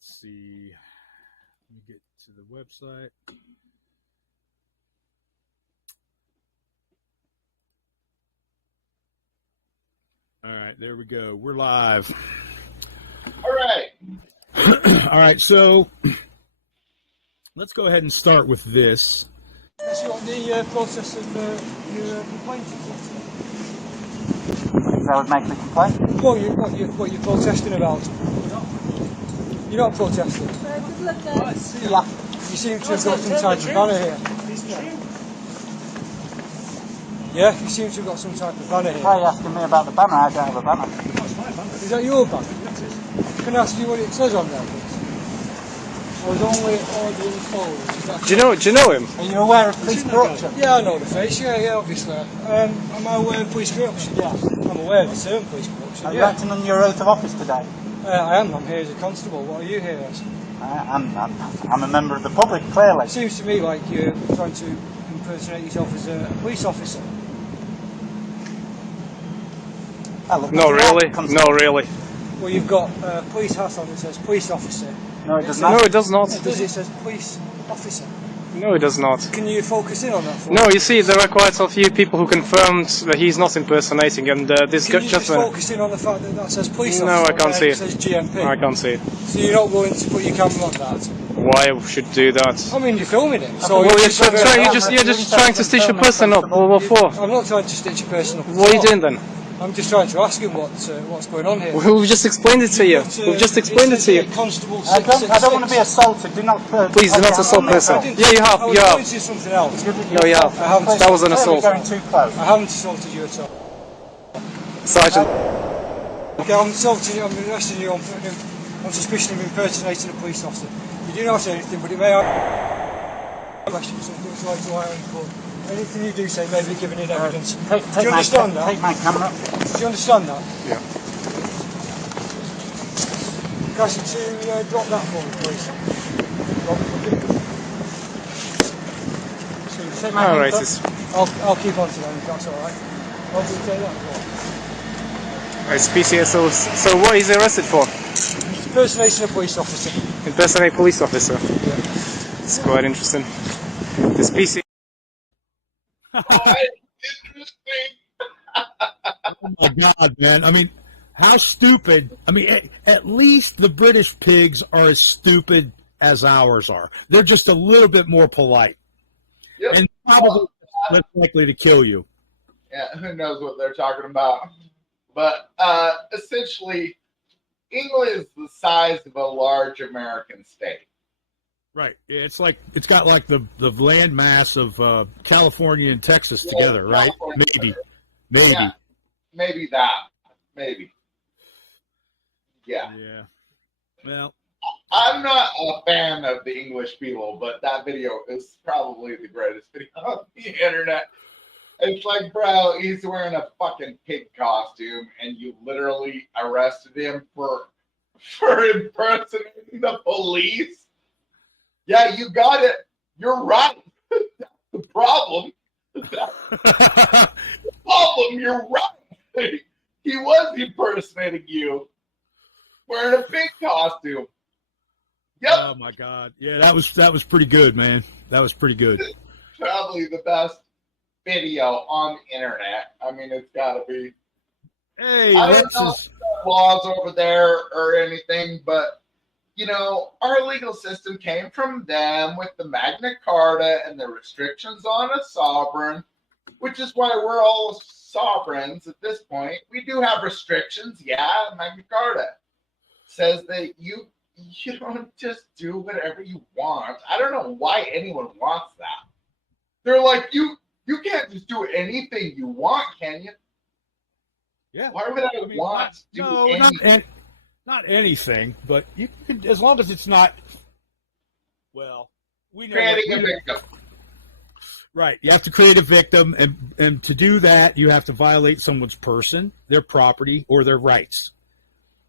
let's see. Let me get to the website. All right, there we go. We're live. All right. All right, so let's go ahead and start with this. That's what the process of your complaint is. That would make the complaint? What you're protesting about? You're not protesting? Yeah. You seem to have got some type of banner here. Yeah, you seem to have got some type of banner here. Why are you asking me about the banner? I don't have a banner. Is that your banner? Can I ask you what it says on there, please? I was only ordering forward. Do you know him? Are you aware of police corruption? Yeah, I know the face. Yeah, obviously. Am I aware of police corruption? Yeah. I'm aware of the term police corruption. Are you acting on your oath of office today? I am. I'm here as a constable. What are you here as? I'm a member of the public, clearly. It seems to me like you're trying to impersonate yourself as a police officer. No, really. Well, you've got a police hat on that says police officer. No, it does not. No, it does not. It does. It says police officer. No, it does not. Can you focus in on that for No, me? you see, there are quite a few people who confirmed that he's not impersonating, and this Can you just gentleman. focus in on the fact that that says police No, officer? I can't see It it. says GMP. I can't see it. So you're not willing to put your camera on that? Why I should do that? I mean, you're filming it. So Well, you're just trying to stitch a person up. Well, what for? I'm not trying to stitch a person up. at What are you all. doing then? I'm just trying to ask him what's going on here. We've just explained it to you. We've just explained it to you. Constable I don't want to be assaulted. Do not. Please do not assault person. Yeah, you have. I was You going have. to do something else. No, you have. I haven't. That was an assault. Going too close. I haven't assaulted you at all. Sergeant. Okay, I'm assaulting you. I'm arresting you on suspicion of impersonating a police officer. You do not say anything, but it may question something so like why in court. Anything you do say may be given in evidence. Do you understand that? Take my camera. Do you understand that? Yeah. Can I ask you to drop that for me, please? Take my All hand right. up. I'll keep on to that if that's alright. I'll do take that for. It's PCS. So what is he arrested for? Impersonating a police officer. Impersonate police officer. Yeah. It's quite interesting. This PC. Oh my God, man. I mean, how stupid. I mean, at least the British pigs are as stupid as ours are. They're just a little bit more polite. Yep. And probably less likely to kill you. Yeah, who knows what they're talking about. But essentially, England is the size of a large American state. Right. It's like it's got like the land mass of California and Texas together, right? Maybe. Yeah, maybe that. Maybe. Yeah. Yeah. Well, I'm not a fan of the English people, but that video is probably the greatest video on the internet. It's like, bro, he's wearing a fucking pig costume, and you literally arrested him for impersonating the police. Yeah, you got it. You're right. The problem. The problem. You're right. He was impersonating you, wearing a pig costume. Yep. Oh my God. Yeah, that was pretty good, man. That was pretty good. Probably the best video on the internet. I mean, it's got to be. Hey, Lex is laws over there or anything, but you know, our legal system came from them with the Magna Carta and the restrictions on a sovereign, which is why we're all sovereigns at this point. We do have restrictions, yeah. Magna Carta says that you don't just do whatever you want. I don't know why anyone wants that. They're like, you can't just do anything you want, can you? Yeah. Why would I mean, want to do no, anything? not anything, but you can, as long as it's not. Well, we know what we do. Right. You have to create a victim, and to do that, you have to violate someone's person, their property, or their rights.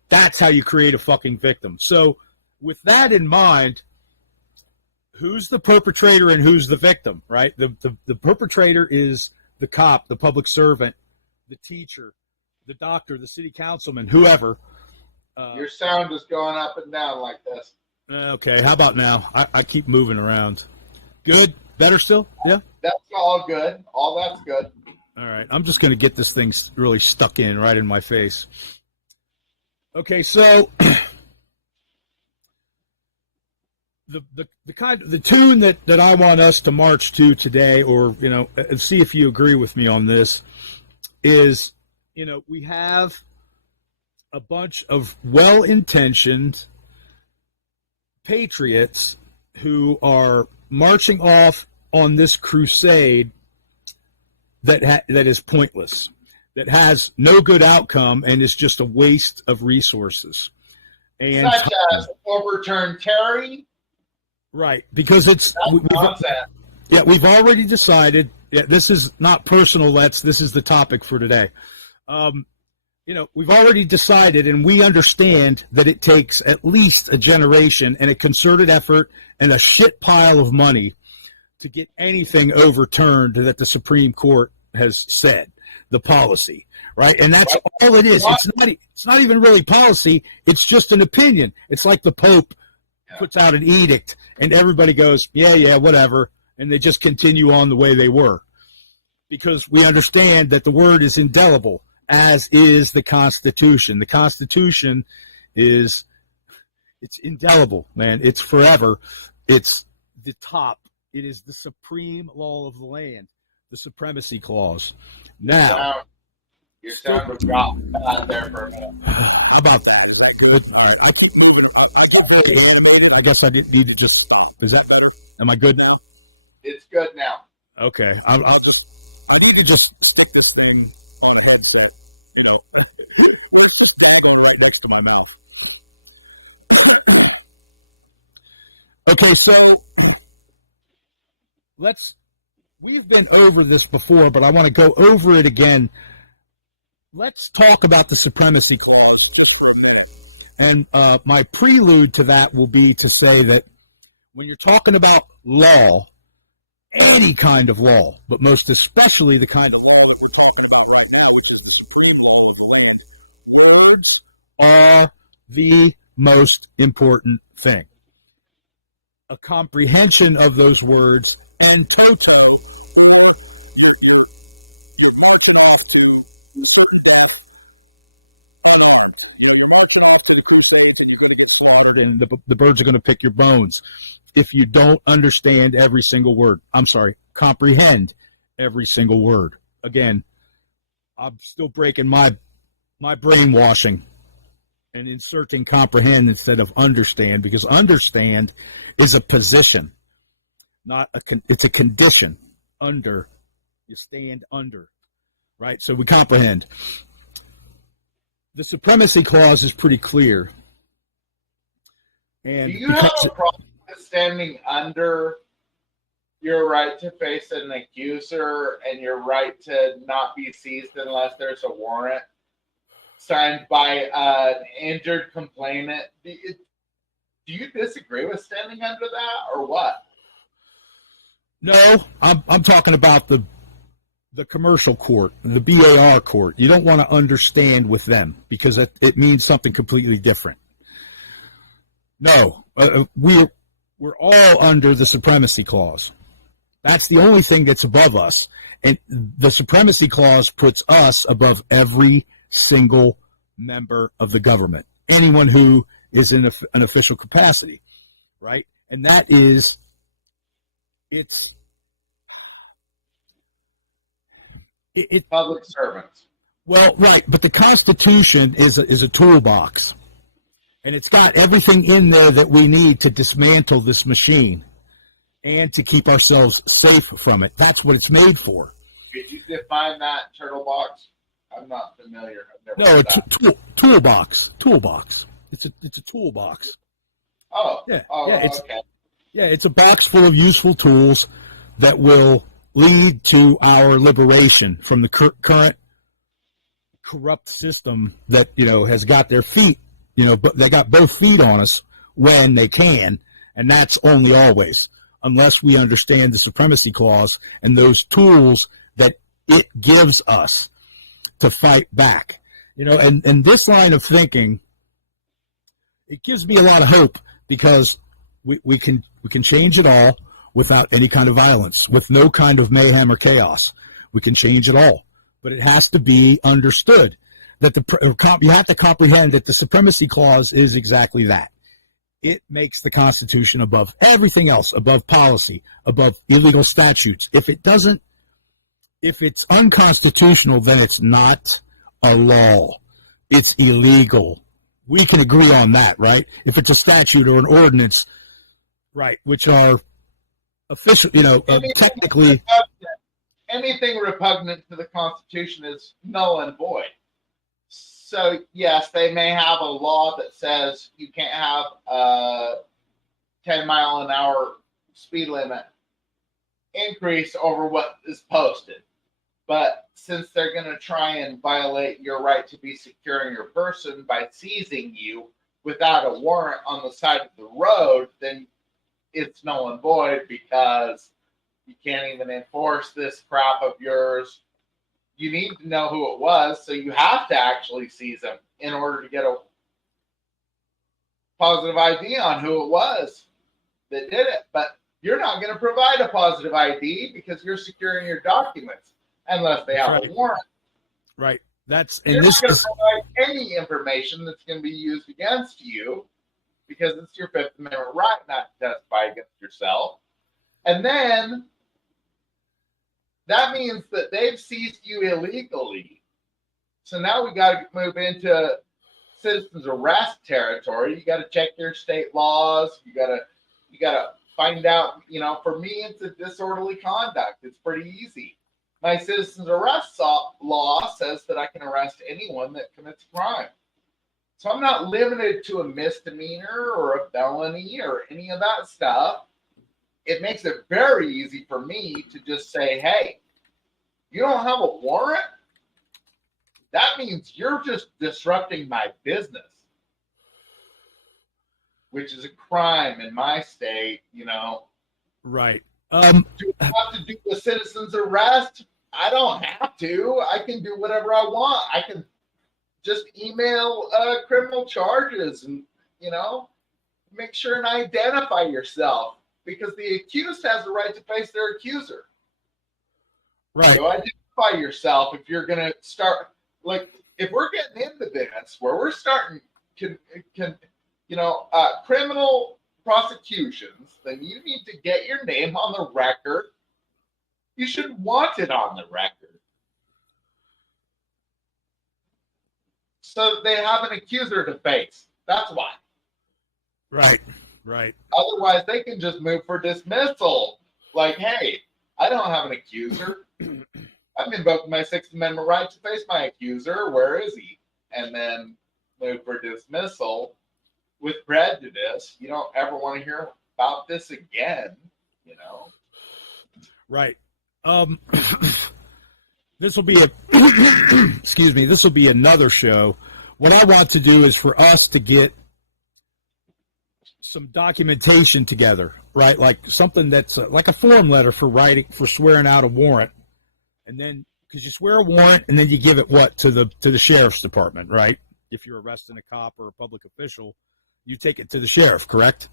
That's how you create a fucking victim. So, with that in mind, who's the perpetrator and who's the victim? Right. The perpetrator is the cop, the public servant, the teacher, the doctor, the city councilman, whoever. Your sound is going up and down like this. Okay, how about now? I keep moving around. Good? Better still? Yeah? That's all good. All that's good. All right. I'm just going to get this thing really stuck in right in my face. Okay, so the tune that I want us to march to today, or see if you agree with me on this, is we have a bunch of well-intentioned patriots who are marching off on this crusade that is pointless, that has no good outcome, and is just a waste of resources and Such time. as overturn Terry. Right, because we've already decided. Yeah, this is not personal. This is the topic for today. We've already decided, and we understand that it takes at least a generation and a concerted effort and a shit pile of money to get anything overturned that the Supreme Court has said, the policy, right? And that's all it is. It's not even really policy. It's just an opinion. It's like the Pope puts out an edict and everybody goes, yeah, whatever. And they just continue on the way they were, because we understand that the word is indelible, as is the Constitution. The Constitution it's indelible, man. It's forever. It's the top. It is the supreme law of the land, the Supremacy Clause. Now, Still there for a minute. How about that? Is that good? All right. I keep moving. I get very animated. I guess I didn't need to just stop. Is that better? Am I good now? It's good now. Okay. I need to just stick this thing on a headset, where it's just daggone right next to my mouth. Okay. So we've been over this before, but I want to go over it again. Let's talk about the Supremacy Clause just for a minute. And my prelude to that will be to say that when you're talking about law, any kind of law, but most especially the kind of law that we're talking about right now, which is the supreme law of the land, words are the most important thing. A comprehension of those words en toto, or you're marching off to certain death unarmed. You're marching off to the crusades and you're going to get slaughtered, and the birds are going to pick your bones if you don't understand every single word. I'm sorry, comprehend every single word. Again, I'm still breaking my brainwashing and inserting comprehend instead of understand, because understand is a position, it's a condition. Under, you stand under. Right, so we comprehend. The Supremacy Clause is pretty clear, and because standing under your right to face an accuser and your right to not be seized unless there's a warrant signed by an injured complainant. Do you disagree with standing under that, or what? No, I'm talking about the commercial court, the BAR court. You don't want to understand with them, because it means something completely different. No, we're all under the Supremacy Clause. That's the only thing that's above us. And the Supremacy Clause puts us above every single member of the government, anyone who is in an official capacity, right? And that is, it's public servants. Well, right, but the Constitution is a toolbox, and it's got everything in there that we need to dismantle this machine and to keep ourselves safe from it. That's what it's made for. Did you define that, turtle box? I'm not familiar. No, a toolbox. Toolbox. It's a toolbox. Oh. Yeah. Oh, yeah. okay. It's a box full of useful tools that will lead to our liberation from the current corrupt system that has got their feet. But they got both feet on us when they can, and that's only always, unless we understand the Supremacy Clause and those tools that it gives us to fight back. And this line of thinking, it gives me a lot of hope, because we can change it all without any kind of violence, with no kind of mayhem or chaos. We can change it all, but it has to be understood that you have to comprehend that the Supremacy Clause is exactly that. It makes the Constitution above everything else, above policy, above illegal statutes. If it's unconstitutional, then it's not a law. It's illegal. We can agree on that, right? If it's a statute or an ordinance, right, which are official, technically. Anything repugnant to the Constitution is null and void. So, yes, they may have a law that says you can't have a 10-mile-an-hour speed limit increase over what is posted. But since they're going to try and violate your right to be secure in your person by seizing you without a warrant on the side of the road, then it's null and void because you can't even enforce this crap of yours. You need to know who it was, so you have to actually seize them in order to get a positive ID on who it was that did it. But you're not going to provide a positive ID because you're securing your documents unless they have a warrant. Right. This is provide any information that's going to be used against you because it's your Fifth Amendment right not to testify against yourself. And then that means that they've seized you illegally. So now we got to move into citizens arrest territory. You got to check your state laws. You got to find out, for me, it's a disorderly conduct. It's pretty easy. My citizens arrest law says that I can arrest anyone that commits a crime. So I'm not limited to a misdemeanor or a felony or any of that stuff. It makes it very easy for me to just say, hey, you don't have a warrant? That means you're just disrupting my business, which is a crime in my state, Right. Do I have to do a citizen's arrest? I don't have to. I can do whatever I want. I can just email criminal charges and, make sure and identify yourself because the accused has the right to face their accuser. Right. So identify yourself if you're going to start, if we're getting into this where we're starting, criminal prosecutions, then you need to get your name on the record. You should want it on the record. So they have an accuser to face. That's why. Right. Otherwise, they can just move for dismissal. Like, hey, I don't have an accuser. I'm invoking my Sixth Amendment right to face my accuser. Where is he? And then move for dismissal with prejudice. You don't ever want to hear about this again, Right. This will be this will be another show. What I want to do is for us to get some documentation together, right? Like something that's like a form letter for swearing out a warrant. And then, because you swear a warrant and then you give it to the sheriff's department, right? If you're arresting a cop or a public official, you take it to the sheriff, correct?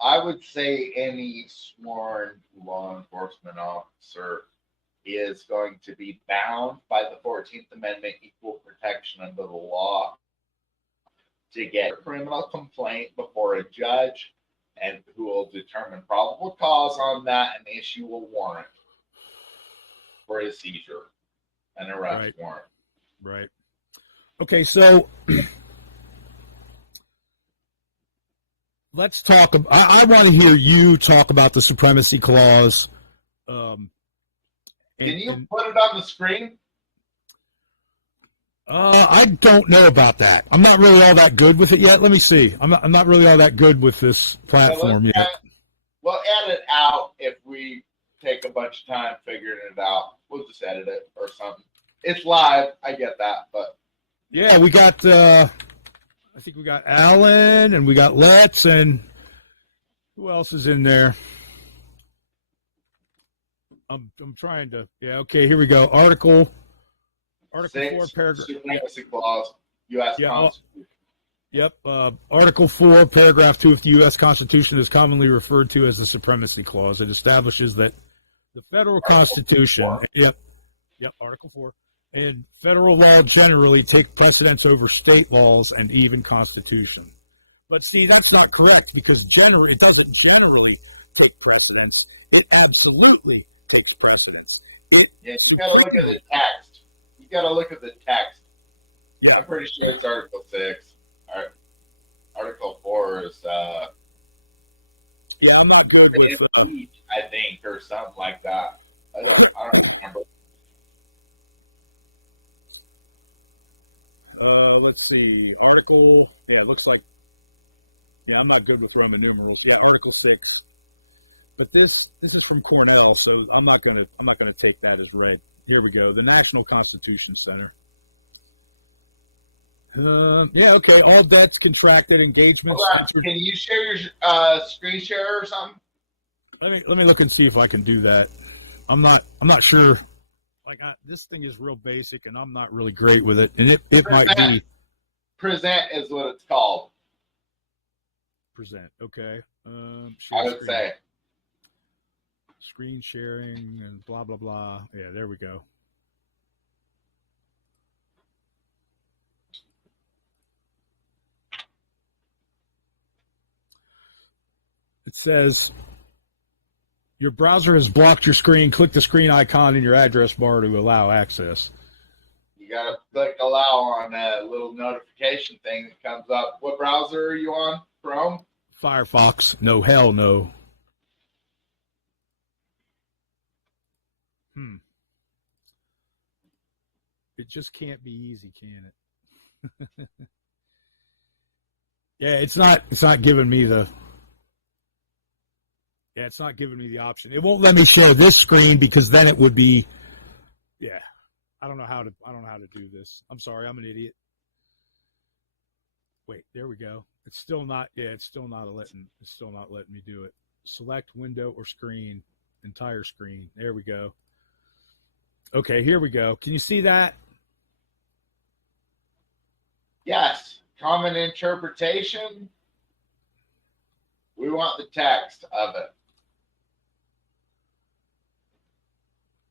I would say any sworn law enforcement officer is going to be bound by the 14th Amendment equal protection under the law to get a criminal complaint before a judge and who will determine probable cause on that and issue a warrant for a seizure, an arrest warrant. Right. Okay, so let's talk. I want to hear you talk about the Supremacy Clause. Can you put it on the screen? I don't know about that. I'm not really all that good with it yet. Let me see. I'm not really all that good with this platform yet. We'll edit out if we take a bunch of time figuring it out. We'll just edit it or something. It's live. I get that, but yeah, we got. I think we got Alan and we got Let's and who else is in there? I'm trying to. Yeah. Okay. Here we go. Article 4, paragraph. Supremacy Clause, U.S. Yeah. Constitution. Yep. Article 4, paragraph 2 of the U.S. Constitution is commonly referred to as the Supremacy Clause. It establishes that the federal Constitution, yep, Article 4, and federal law generally take precedence over state laws and even Constitution. But see, that's not correct because it doesn't generally take precedence. It absolutely takes precedence. It supremely. You got to look at the text. Yeah. I'm pretty sure it's Article 6. Article 4 is. Yeah, I'm not good with. I think, or something like that. I don't remember. Let's see. Article. Yeah, it looks like. Yeah, I'm not good with Roman numerals. Yeah, Article 6. But this is from Cornell, so I'm not gonna take that as read. Here we go. The National Constitution Center. Yeah, okay. All debts contracted, engagements entered. Can you share your screen share or something? Let me look and see if I can do that. I'm not sure. Like this thing is real basic, and I'm not really great with it. And it might be. Present is what it's called. Present. Okay. Share I would screen. say. Screen sharing and blah blah blah. Yeah, there we go. It says your browser has blocked your screen. Click the screen icon in your address bar to allow access. You gotta click allow on that little notification thing that comes up. What browser are you on? Chrome? Firefox. No, hell no. It just can't be easy, can it? Yeah, it's not giving me the. Yeah, it's not giving me the option. It won't let me share this screen because then it would be. Yeah, I don't know how to do this. I'm sorry, I'm an idiot. Wait, there we go. It's still not. Yeah, it's still not letting me do it. Select window or screen, entire screen. There we go. Okay, here we go. Can you see that? Yes. Common interpretation. We want the text of it.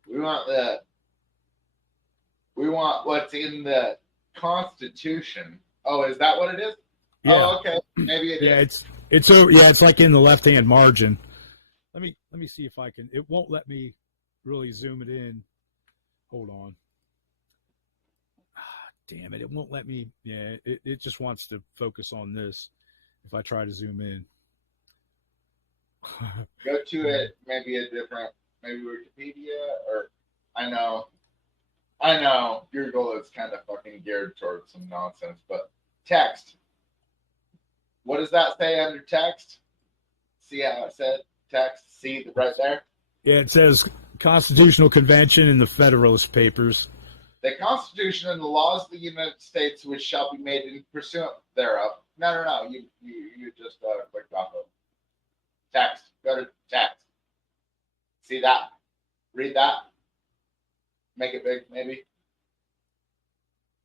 We want what's in the Constitution. Oh, is that what it is? Yeah. Oh, okay. Maybe yeah, it's like in the left-hand margin. Let me see if I can. It won't let me really zoom it in. Hold on. Damn it! It won't let me. Yeah, it just wants to focus on this. If I try to zoom in. Go to it. Maybe Wikipedia or I know Google is kind of fucking geared towards some nonsense, but text. What does that say under text? See how it said text? See right there? Yeah, it says Constitutional Convention and the Federalist Papers. The Constitution and the laws of the United States, which shall be made in pursuant thereof. No. You just clicked off of text. Go to text. See that? Read that. Make it big, maybe.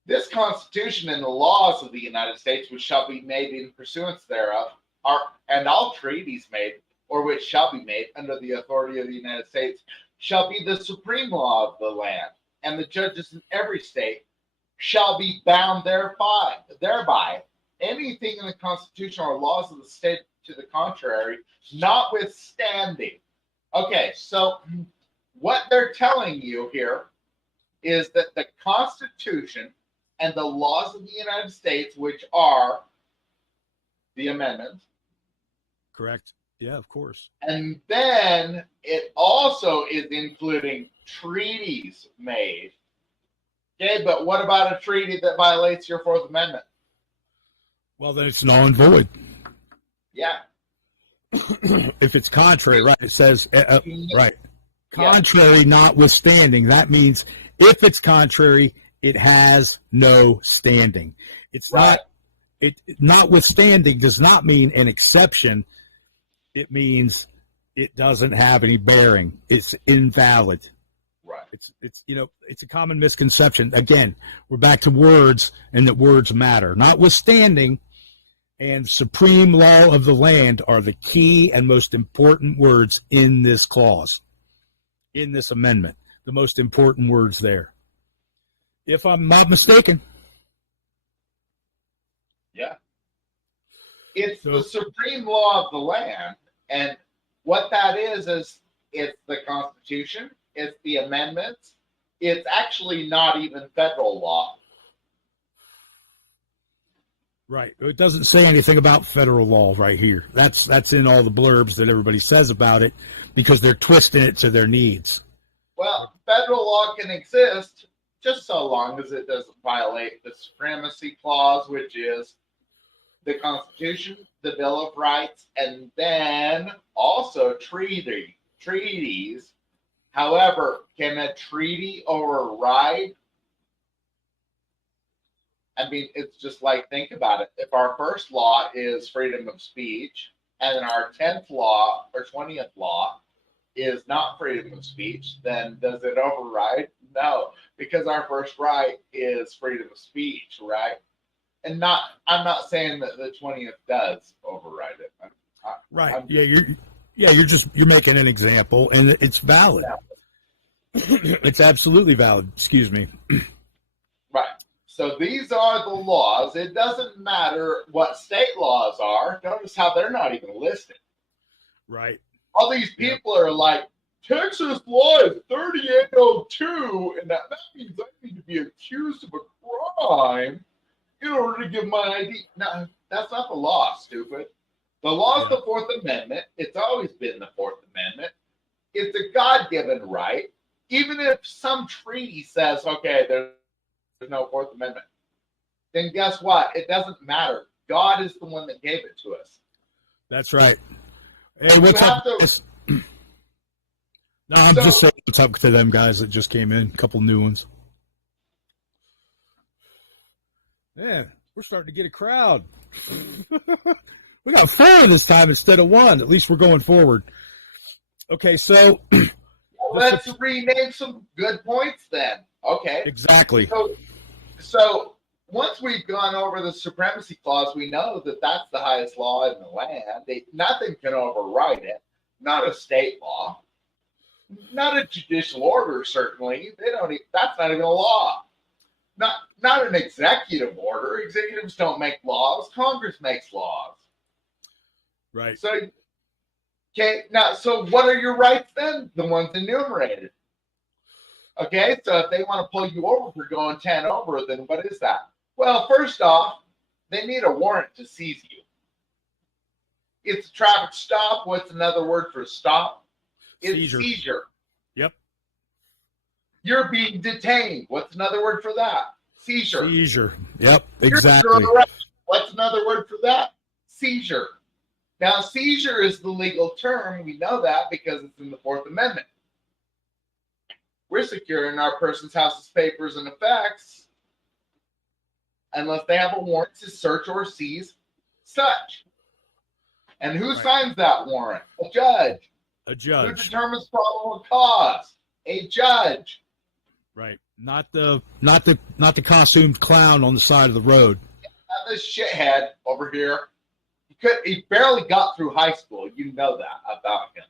This Constitution and the laws of the United States, which shall be made in pursuance thereof, and all treaties made, or which shall be made under the authority of the United States, shall be the supreme law of the land, and the judges in every state shall be bound thereby. Anything in the Constitution or laws of the state to the contrary, notwithstanding. Okay, so what they're telling you here is that the Constitution and the laws of the United States, which are the amendments. Correct. Yeah, of course. And then it also is including treaties made. Okay, but what about a treaty that violates your Fourth Amendment? Well, then it's null and void. Yeah. If it's contrary, right? It says, right. Contrary, notwithstanding. That means if it's contrary, it has no standing. It's not. It notwithstanding does not mean an exception. It means it doesn't have any bearing. It's invalid. Right. It's it's a common misconception. Again, we're back to words and that words matter. Notwithstanding, and supreme law of the land are the key and most important words in this clause, in this amendment. The most important words there. If I'm not mistaken. Yeah. It's the supreme law of the land. And what that is it's the Constitution, it's the amendments. It's actually not even federal law. Right. It doesn't say anything about federal law right here. That's in all the blurbs that everybody says about it because they're twisting it to their needs. Well, federal law can exist just so long as it doesn't violate the Supremacy Clause, which is the Constitution, the Bill of Rights, and then also treaties. However, can a treaty override? I mean, it's just like, think about it. If our first law is freedom of speech, and then our 10th law or 20th law is not freedom of speech, then does it override? No, because our first right is freedom of speech, right? And I'm not saying that the 20th does override it. Right. You're making an example, and it's valid. Yeah. It's absolutely valid. Excuse me. Right. So these are the laws. It doesn't matter what state laws are. Notice how they're not even listed. Right. All these people are like, Texas law is 3802, and that means I need to be accused of a crime in order to give my ID. No, that's not the law, stupid. The law is the Fourth Amendment. It's always been the Fourth Amendment. It's a God-given right. Even if some treaty says, okay, there's no Fourth Amendment, then guess what? It doesn't matter. God is the one that gave it to us. That's right. Hey, what's up, guys? No, I'm just saying what's up to them guys that just came in. A couple new ones. Yeah, we're starting to get a crowd. We got 4 this time instead of 1. At least we're going forward. Okay, so let's rename some good points then. Okay. Exactly. So once we've gone over the Supremacy Clause, we know that that's the highest law in the land. Nothing can override it. Not a state law. Not a judicial order, certainly. That's not even a law. Not an executive order. Executives don't make laws. Congress makes laws. Right. So, okay, now, so what are your rights then? The ones enumerated. Okay, so if they want to pull you over for going 10 over, then what is that? Well, first off, they need a warrant to seize you. It's a traffic stop. What's another word for stop? It's seizure. Yep. You're being detained. What's another word for that? Seizure. Seizure. Yep, exactly. What's another word for that? Seizure. Now, seizure is the legal term. We know that because it's in the Fourth Amendment. We're securing our person's house's papers and effects unless they have a warrant to search or seize such. And who signs that warrant? A judge. A judge. Who determines probable cause? A judge. Right. Not the costumed clown on the side of the road. Not this shithead over here. He barely got through high school. You know that about him.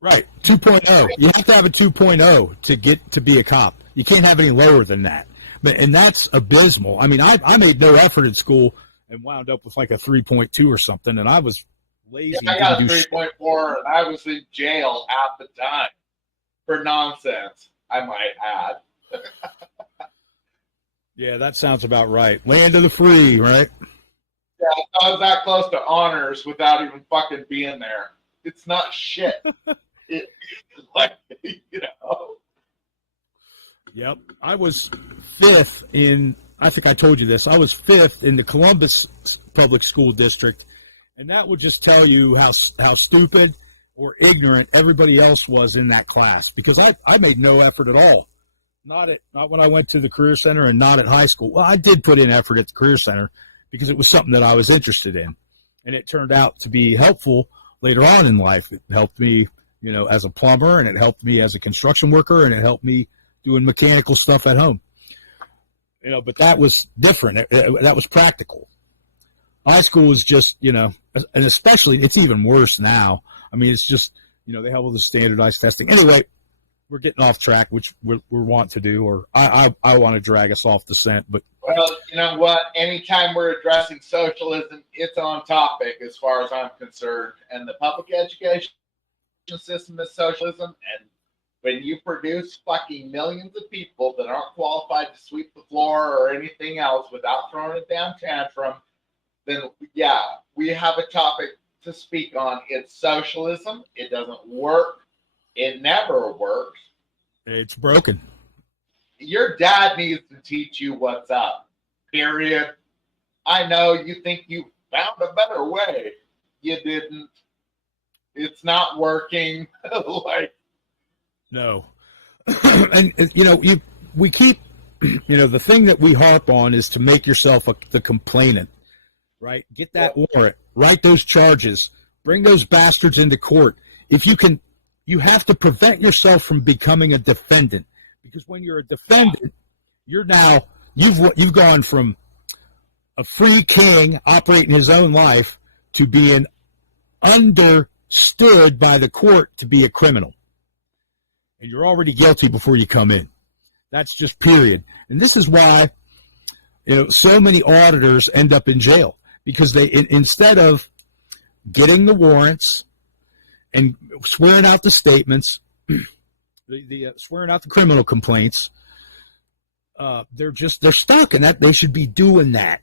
Right. 2.0. You have to have a 2.0 to get to be a cop. You can't have any lower than that. And that's abysmal. I mean, I made no effort in school and wound up with like a 3.2 or something, and I was lazy and didn't do shit. 3.4, and I was in jail half the time for nonsense, I might add. Yeah, that sounds about right. Land of the free, right? Yeah, I was that close to honors without even fucking being there. It's not shit. It's like, you know. Yep. I was 5th in, I think I told you this, I was 5th in the Columbus Public School District, and that would just tell you how stupid or ignorant everybody else was in that class, because I made no effort at all. Not when I went to the Career Center and not at high school. Well, I did put in effort at the Career Center because it was something that I was interested in, and it turned out to be helpful later on in life. It helped me, as a plumber, and it helped me as a construction worker, and it helped me doing mechanical stuff at home. But that was different. That was practical. High school is just, and especially it's even worse now. I mean, it's just, they have all the standardized testing. Anyway, we're getting off track, which we're want to do, or I want to drag us off the scent. But well, you know what? Anytime we're addressing socialism, it's on topic as far as I'm concerned. And the public education system is socialism. And when you produce fucking millions of people that aren't qualified to sweep the floor or anything else without throwing a damn tantrum, then yeah, we have a topic to speak on. It's socialism. It doesn't work. It never works. it's broken. Your dad needs to teach you what's up. Period. I know you think you found a better way. You didn't. It's not working. No. And we keep, the thing that we harp on is to make yourself the complainant, right? Get that warrant, write those charges, bring those bastards into court. If you can, you have to prevent yourself from becoming a defendant, because when you're a defendant, you've gone from a free king operating his own life to being understood by the court to be a criminal. And you're already guilty before you come in. That's just period. And this is why, so many auditors end up in jail, because they, instead of getting the warrants and swearing out the statements, swearing out the criminal complaints, they're stuck, and that they should be doing that,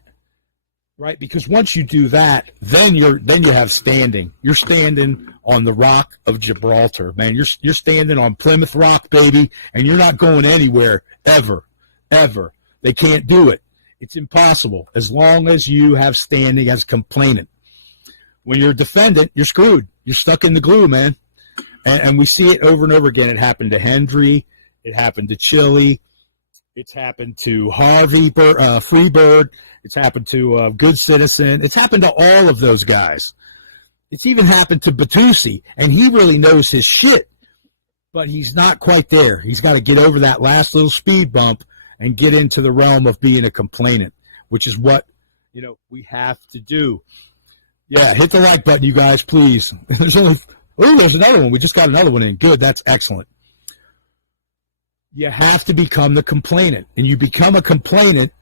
right? Because once you do that, then you have standing. You're standing on the Rock of Gibraltar, man. You're standing on Plymouth Rock, baby, and you're not going anywhere ever. They can't do it. It's impossible as long as you have standing as a complainant. When you're a defendant, you're screwed. You're stuck in the glue, man. And we see it over and over again. It happened to Hendry. It happened to Chile. It's happened to Harvey Freebird. It's happened to Good Citizen. It's happened to all of those guys. It's even happened to Batusi, and he really knows his shit, but he's not quite there. He's got to get over that last little speed bump and get into the realm of being a complainant, which is what we have to do. Yeah, hit the like button, you guys, please. There's another one. We just got another one in. Good, that's excellent. You have to become the complainant, and you become a complainant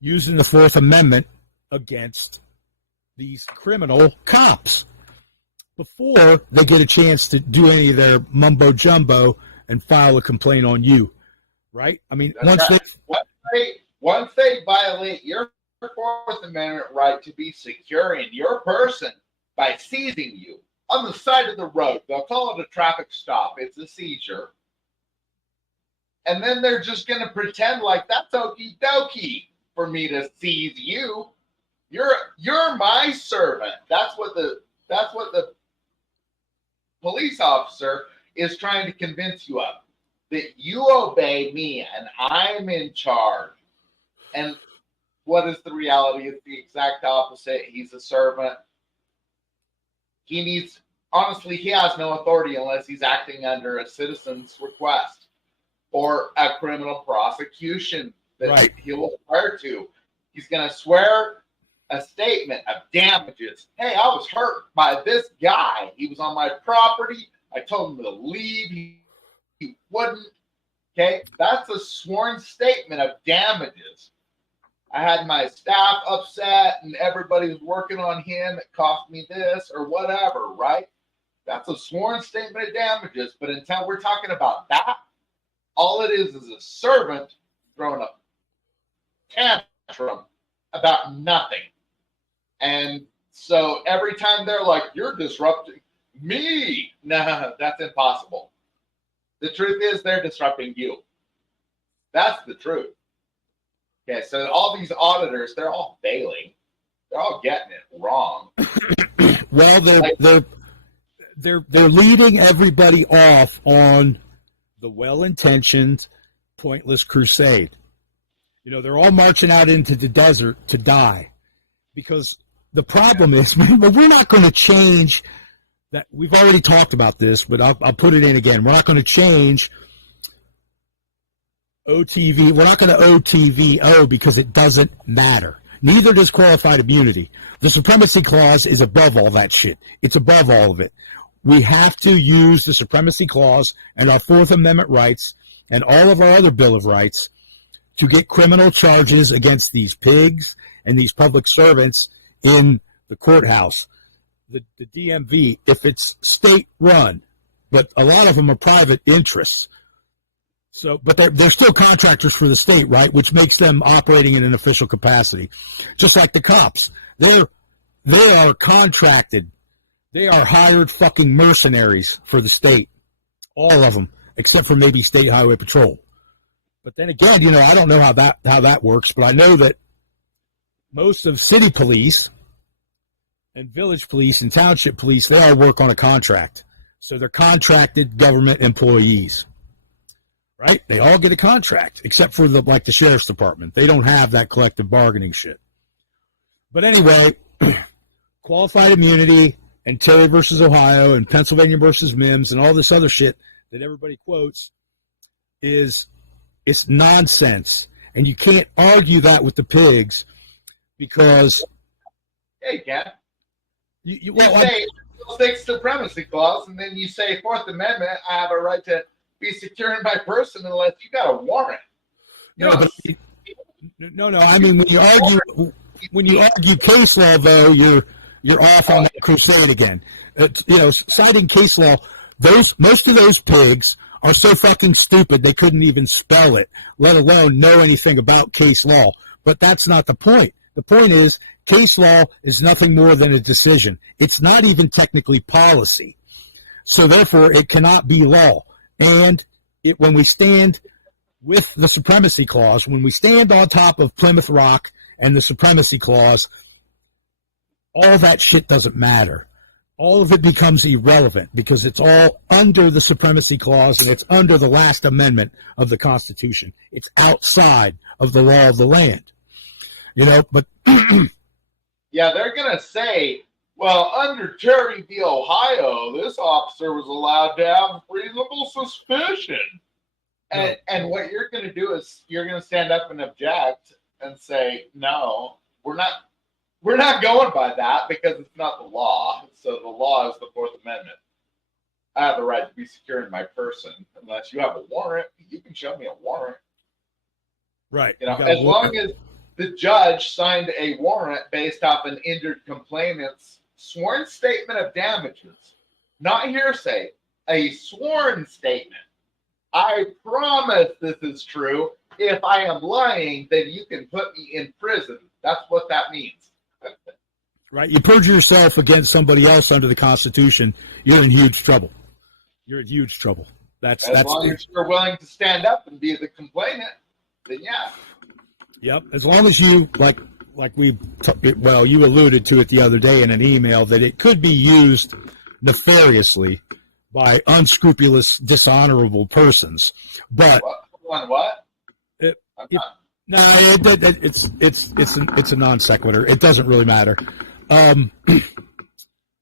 using the Fourth Amendment against these criminal cops before they get a chance to do any of their mumbo jumbo and file a complaint on you, right? I mean, once they violate your Fourth Amendment right to be secure in your person by seizing you on the side of the road, they'll call it a traffic stop. It's a seizure. And then they're just going to pretend like that's okie dokie for me to seize you. You're my servant. That's what the police officer is trying to convince you of. That you obey me and I'm in charge. And what is the reality? It's the exact opposite. He's a servant. He has no authority unless he's acting under a citizen's request or a criminal prosecution that he'll require to. He's going to swear a statement of damages. Hey, I was hurt by this guy. He was on my property. I told him to leave. He wouldn't. Okay, that's a sworn statement of damages. I had my staff upset and everybody was working on him. It cost me this or whatever, right? That's a sworn statement of damages. But until we're talking about that, all it is a servant throwing a tantrum about nothing. And so every time they're like, you're disrupting me. No, that's impossible. The truth is they're disrupting you. That's the truth. Okay, so all these auditors, they're all failing. They're all getting it wrong. Well, they're leading everybody off on the well-intentioned, pointless crusade. They're all marching out into the desert to die, because the problem is, man, but we're not going to change that. We've already talked about this, but I'll put it in again. We're not going to change OTV. We're not going to OTVO because it doesn't matter. Neither does qualified immunity. The Supremacy Clause is above all that shit. It's above all of it. We have to use the Supremacy Clause and our Fourth Amendment rights and all of our other Bill of Rights to get criminal charges against these pigs and these public servants in the courthouse. The DMV, if it's state run, but a lot of them are private interests. So, but they're still contractors for the state, right? Which makes them operating in an official capacity. Just like the cops. They are contracted. They are hired fucking mercenaries for the state. All of them, except for maybe State Highway Patrol. But then again, I don't know how that works, but I know that most of city police and village police and township police, they all work on a contract. So they're contracted government employees. Right? They all get a contract, except for the sheriff's department. They don't have that collective bargaining shit. But anyway, qualified immunity and Terry versus Ohio and Pennsylvania versus Mims and all this other shit that everybody quotes it's nonsense. And you can't argue that with the pigs because Hey, Ken. you say Supremacy Clause, and then you say Fourth Amendment, I have a right to be securing my person unless you got a warrant. No, but no. I mean, when you argue case law, though, you're off on that crusade again. Citing case law, most of those pigs are so fucking stupid they couldn't even spell it, let alone know anything about case law. But that's not the point. The point is, case law is nothing more than a decision. It's not even technically policy. So therefore, it cannot be law. And when we stand with the Supremacy Clause, when we stand on top of Plymouth Rock and the Supremacy Clause, all that shit doesn't matter. All of it becomes irrelevant because it's all under the Supremacy Clause and it's under the last amendment of the Constitution. It's outside of the law of the land. But yeah, they're going to say, well, under Terry v. Ohio, this officer was allowed to have reasonable suspicion. And what you're going to do is you're going to stand up and object and say, no, we're not going by that because it's not the law. So the law is the Fourth Amendment. I have the right to be securing my person. Unless you have a warrant, you can show me a warrant. Right. As long as the judge signed a warrant based off an injured complainant's sworn statement of damages, not hearsay, a sworn statement. I promise this is true. If I am lying, then you can put me in prison. That's what that means. Right. You perjure yourself against somebody else under the Constitution, you're in huge trouble. You're in huge trouble. As long as you're willing to stand up and be the complainant, then yeah. Yep. As long as you you alluded to it the other day in an email that it could be used nefariously by unscrupulous, dishonorable persons. But what? It's a non sequitur. It doesn't really matter.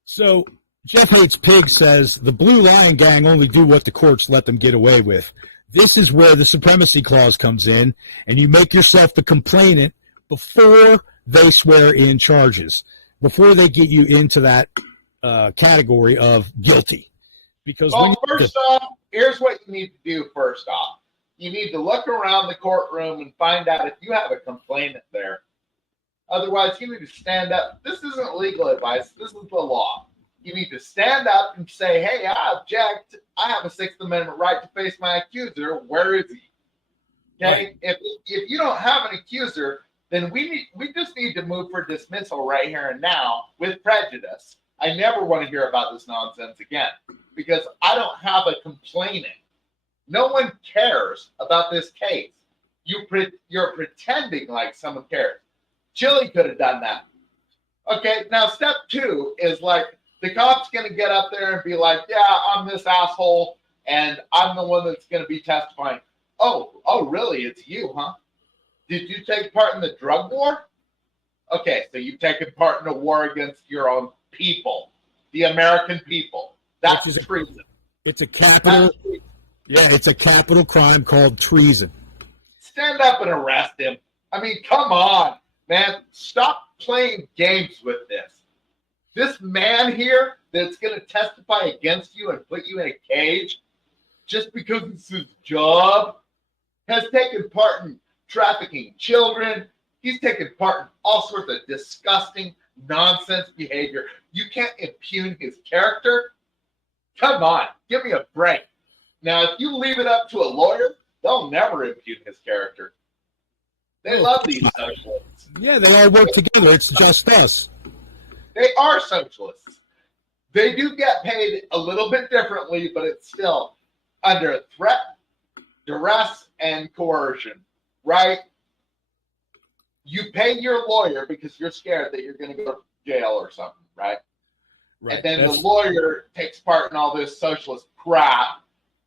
So Jeff Hates Pig says the Blue Lion Gang only do what the courts let them get away with. This is where the Supremacy Clause comes in, and you make yourself the complainant before they swear in charges, before they get you into that category of guilty. Because first off, here's what you need to do first off. You need to look around the courtroom and find out if you have a complainant there. Otherwise, you need to stand up. This isn't legal advice. This is the law. You need to stand up and say, hey, I object. I have a Sixth Amendment right to face my accuser. Where is he? Okay? Right. If you don't have an accuser, then we just need to move for dismissal right here and now with prejudice. I never want to hear about this nonsense again because I don't have a complainant. No one cares about this case. You're pretending like someone cares. Chili could have done that. Okay, now step 2 is like the cop's going to get up there and be like, yeah, I'm this asshole, and I'm the one that's going to be testifying. Oh, really? It's you, huh? Did you take part in the drug war? Okay, so you've taken part in a war against your own people, the American people. That's treason. It's a capital crime called treason. Stand up and arrest him. I mean, come on, Man, stop playing games with this. This man here that's going to testify against you and put you in a cage just because it's his job has taken part in trafficking children. He's taken part in all sorts of disgusting nonsense behavior. You can't impugn his character? Come on, give me a break. Now, if you leave it up to a lawyer, they'll never impugn his character. They love these socialists. Yeah, they all work together. It's just us. They are socialists. They do get paid a little bit differently, but it's still under threat, duress, and coercion, right? You pay your lawyer because you're scared that you're going to go to jail or something, right? Right. And then the lawyer takes part in all this socialist crap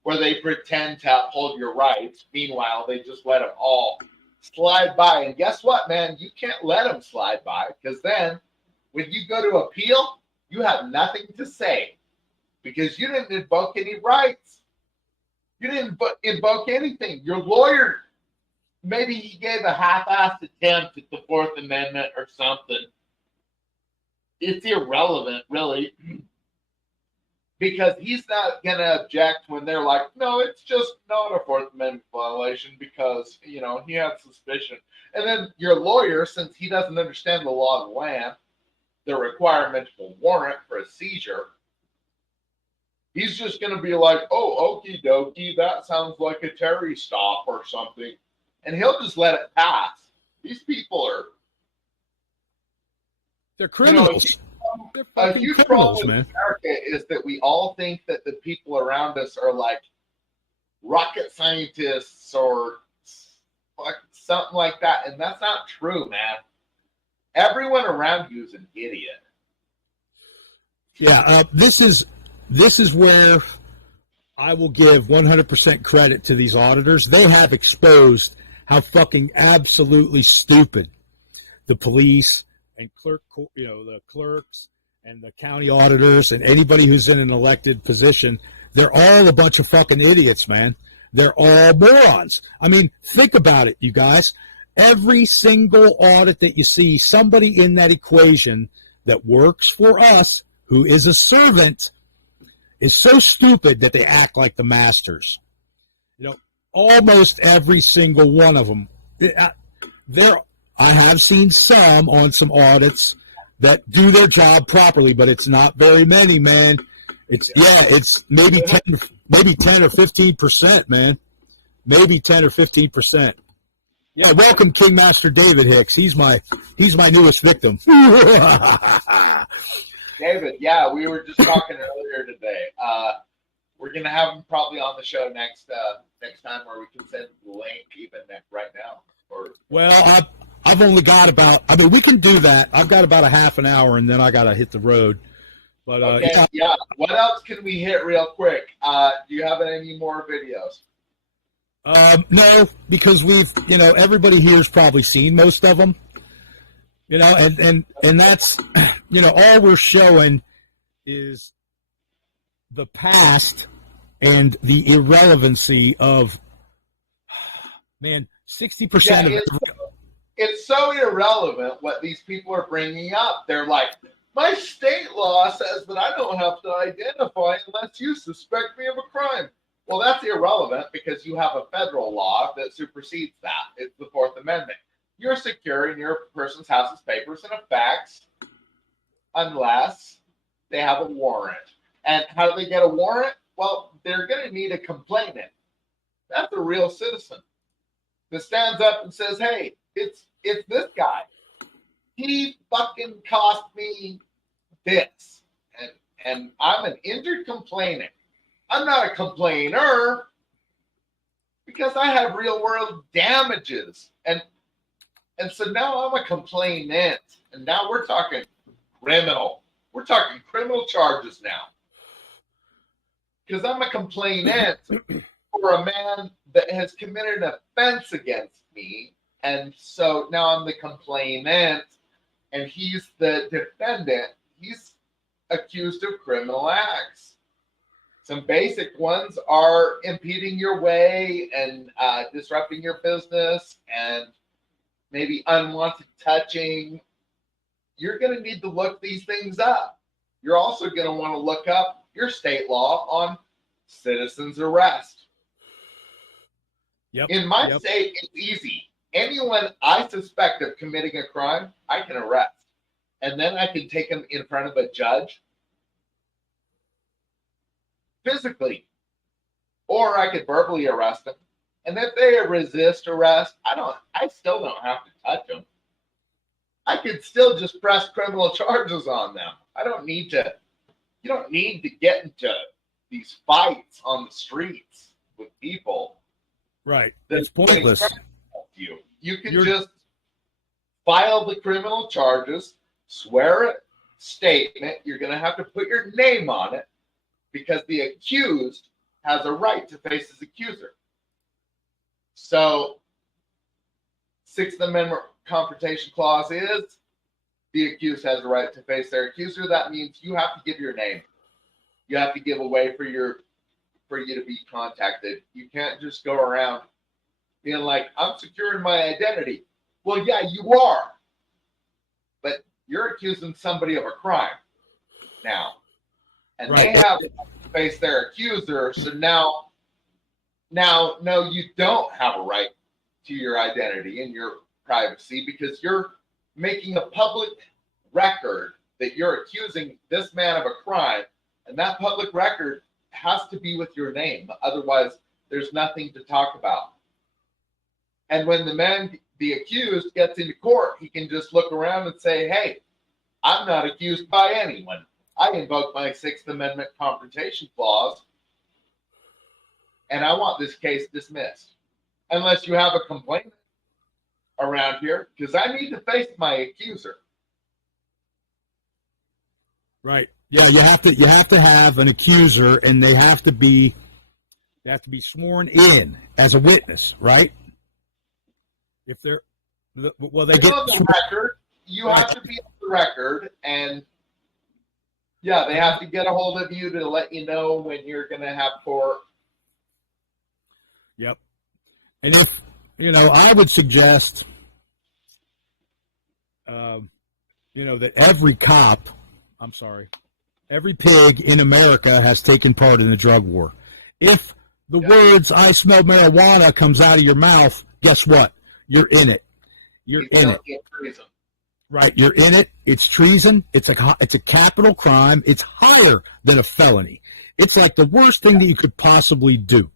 where they pretend to uphold your rights. Meanwhile, they just let them all slide by. And guess what, man? You can't let them slide by, because then when you go to appeal, you have nothing to say because you didn't invoke any rights. You didn't invoke anything. Your lawyer, maybe he gave a half-assed attempt at the Fourth Amendment or something. It's irrelevant, really, because he's not going to object when they're like, no, it's just not a Fourth Amendment violation because, you know, he had suspicion. And then your lawyer, since he doesn't understand the law of the land, the requirement of a warrant for a seizure, he's just going to be like, oh, okie dokie, that sounds like a Terry stop or something. And he'll just let it pass. These people are... They're criminals. They're fucking criminals, man. America is that we all think that the people around us are like rocket scientists or something like that. And that's not true, man. Everyone around you is an idiot. Yeah, this is where I will give 100% credit to these auditors. They have exposed how fucking absolutely stupid the police and the clerks and the county auditors and anybody who's in an elected position, they're all a bunch of fucking idiots, man. They're all morons. I mean, think about it, you guys. Every single audit that you see, somebody in that equation that works for us, who is a servant, is so stupid that they act like the masters. You know, almost every single one of them. I have seen some on some audits that do their job properly, but it's not very many, man. It's maybe 10 or 15%, man. Maybe 10 or 15%. Yeah, welcome Kingmaster David Hicks. He's my newest victim. David, yeah, we were just talking earlier today. We're gonna have him probably on the show next time, where we can send the link even right now. Well, I've only got about. I mean, we can do that. I've got about a half an hour, and then I gotta hit the road. But okay, yeah. What else can we hit real quick? Do you have any more videos? No, because everybody here's probably seen most of them. You know, and that's, all we're showing is the past and the irrelevancy of, man, 60% of it. It's so irrelevant what these people are bringing up. They're like, my state law says that I don't have to identify unless you suspect me of a crime. Well, that's irrelevant because you have a federal law that supersedes that. It's the Fourth Amendment. You're secure in your person's house's papers and effects unless they have a warrant. And how do they get a warrant? Well, they're going to need a complainant. That's a real citizen that stands up and says, hey, it's this guy. He fucking cost me this. And I'm an injured complainant. I'm not a complainer because I have real world damages. And so now I'm a complainant. And now we're talking criminal. We're talking criminal charges now. Because I'm a complainant for a man that has committed an offense against me. And so now I'm the complainant and he's the defendant. He's accused of criminal acts. Some basic ones are impeding your way and disrupting your business and maybe unwanted touching, you're going to need to look these things up. You're also going to want to look up your state law on citizen's arrest. Yep. In my state, it's easy. Anyone I suspect of committing a crime, I can arrest. And then I can take them in front of a judge physically. Or I could verbally arrest them. And if they resist arrest, I still don't have to touch them. I could still just press criminal charges on them. You don't need to get into these fights on the streets with people. Right. It's pointless. You can just file the criminal charges, swear a statement. You're going to have to put your name on it because the accused has a right to face his accuser. So, Sixth Amendment Confrontation Clause is the accused has a right to face their accuser. That means you have to give your name. You have to give a way for you to be contacted. You can't just go around being like, I'm securing my identity. Well, yeah, you are. But you're accusing somebody of a crime now. And right. They have to face their accuser. So now, no, you don't have a right to your identity and your privacy because you're making a public record that you're accusing this man of a crime. And that public record has to be with your name. Otherwise, there's nothing to talk about. And when the accused gets into court, he can just look around and say, hey, I'm not accused by anyone. I invoke my Sixth Amendment Confrontation Clause, and I want this case dismissed. Unless you have a complaint around here, because I need to face my accuser. Right. Yeah, you have to have an accuser, and they have to be sworn in as a witness, right? If they're they get the record. You have to be on the record, and yeah, they have to get a hold of you to let you know when you're going to have court. Yep. And if I would suggest, that every pig in America has taken part in the drug war. If the words "I smell marijuana" comes out of your mouth, guess what? You're in it. You're in it. Right. You're in it. It's treason. It's a capital crime. It's higher than a felony. It's like the worst thing that you could possibly do.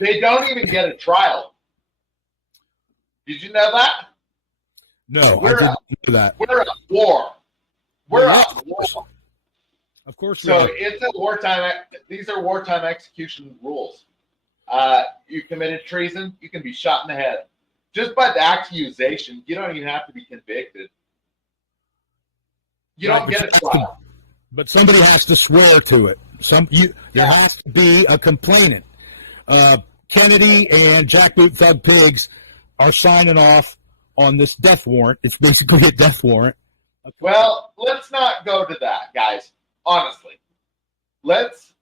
They don't even get a trial. Did you know that? No, I didn't know that. We're at war. Of course we are. It's a wartime. These are wartime execution rules. You committed treason, you can be shot in the head. Just by the accusation, you don't even have to be convicted. But somebody has to swear to it. There has to be a complainant. Kennedy and Jackboot Thug Pigs are signing off on this death warrant. It's basically a death warrant. Well, let's not go to that, guys. Honestly, let's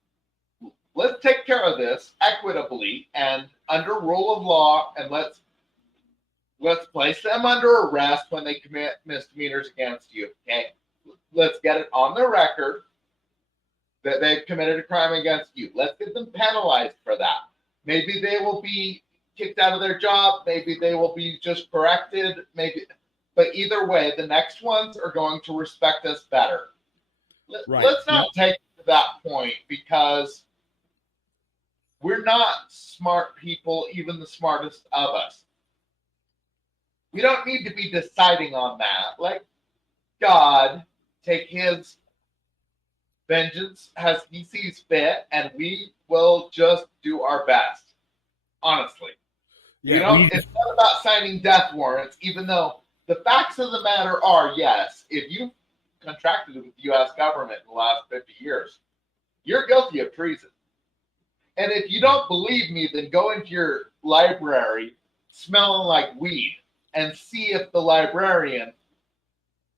take care of this equitably and under rule of law, and let's place them under arrest when they commit misdemeanors against you. Okay, let's get it on the record that they've committed a crime against you. Let's get them penalized for that. Maybe they will be kicked out of their job. Maybe they will be just corrected. But either way, the next ones are going to respect us better. Right. Let's not take it to that point because we're not smart people, even the smartest of us. We don't need to be deciding on that. Let God take his vengeance as he sees fit, and we will just do our best. Honestly. Yeah, it's not about signing death warrants, even though the facts of the matter are, yes, if you contracted with the U.S. government in the last 50 years, you're guilty of treason. And if you don't believe me, then go into your library smelling like weed and see if the librarian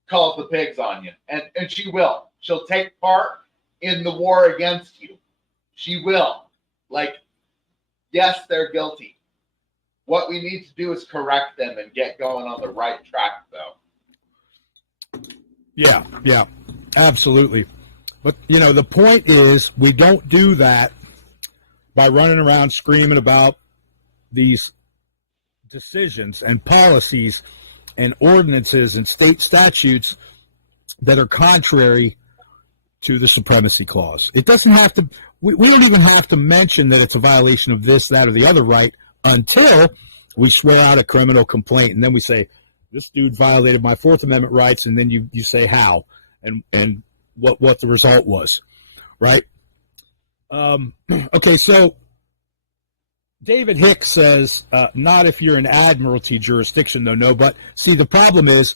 calls the pigs on you. And she will. She'll take part in the war against you. She will. Yes, they're guilty. What we need to do is correct them and get going on the right track, though. Yeah, absolutely. But, the point is we don't do that by running around screaming about these decisions and policies and ordinances and state statutes that are contrary to the Supremacy Clause. It doesn't have to, we don't even have to mention that it's a violation of this, that, or the other right until we swear out a criminal complaint. And then we say, this dude violated my Fourth Amendment rights. And then you say how and what the result was, right? Okay, so David Hicks says, not if you're an admiralty jurisdiction, though, no. But see, the problem is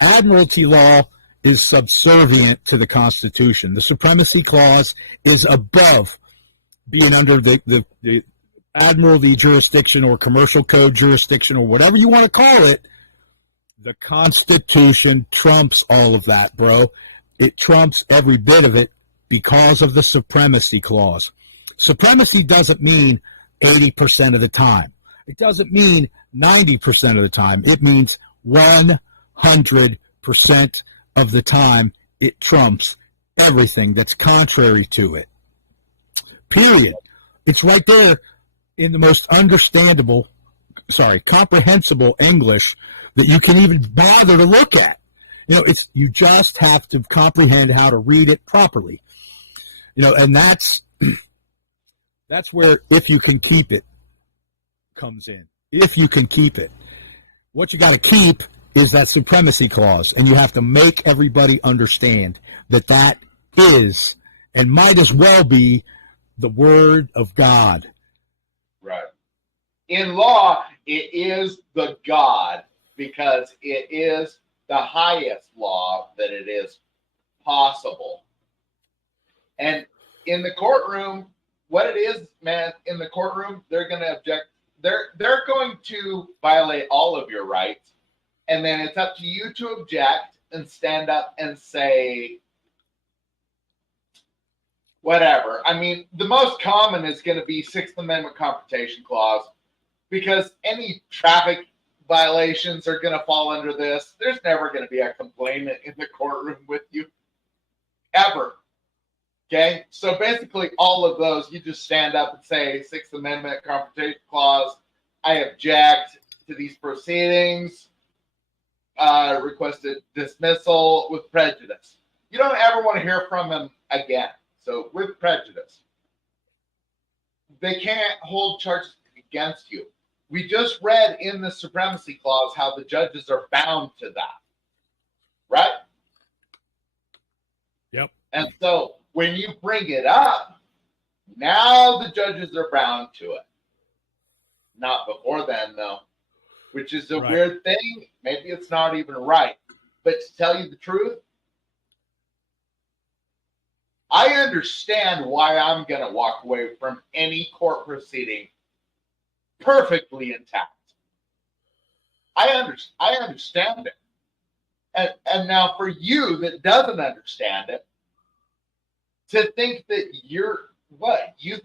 admiralty law is subservient to the Constitution. The Supremacy Clause is above being under the admiralty jurisdiction or commercial code jurisdiction or whatever you want to call it. The Constitution trumps all of that, bro. It trumps every bit of it because of the Supremacy Clause. Supremacy doesn't mean 80% of the time. It doesn't mean 90% of the time. It means 100% of the time it trumps everything that's contrary to it. Period. It's right there in the most comprehensible English that you can even bother to look at. You just have to comprehend how to read it properly. And that's where if you can keep it comes in. If you can keep it. What you got to keep is that Supremacy Clause, and you have to make everybody understand that is and might as well be the Word of God. Right. In law, it is the God because it is the highest law that it is possible. And in the courtroom, what it is, man, in the courtroom, they're going to object. They're going to violate all of your rights. And then it's up to you to object and stand up and say whatever. I mean, the most common is going to be Sixth Amendment Confrontation Clause because any traffic violations are going to fall under this. There's never going to be a complainant in the courtroom with you, ever. Okay? So basically all of those, you just stand up and say, Sixth Amendment Confrontation Clause, I object to these proceedings. Requested dismissal with prejudice. You don't ever want to hear from them again. So with prejudice, they can't hold charges against you. We just read in the Supremacy Clause how the judges are bound to that, right? Yep. And so when you bring it up, now the judges are bound to it. Not before then, though. Which is a weird thing. Maybe it's not even right. But to tell you the truth, I understand why I'm going to walk away from any court proceeding perfectly intact. I understand it. And now for you that doesn't understand it, to think that you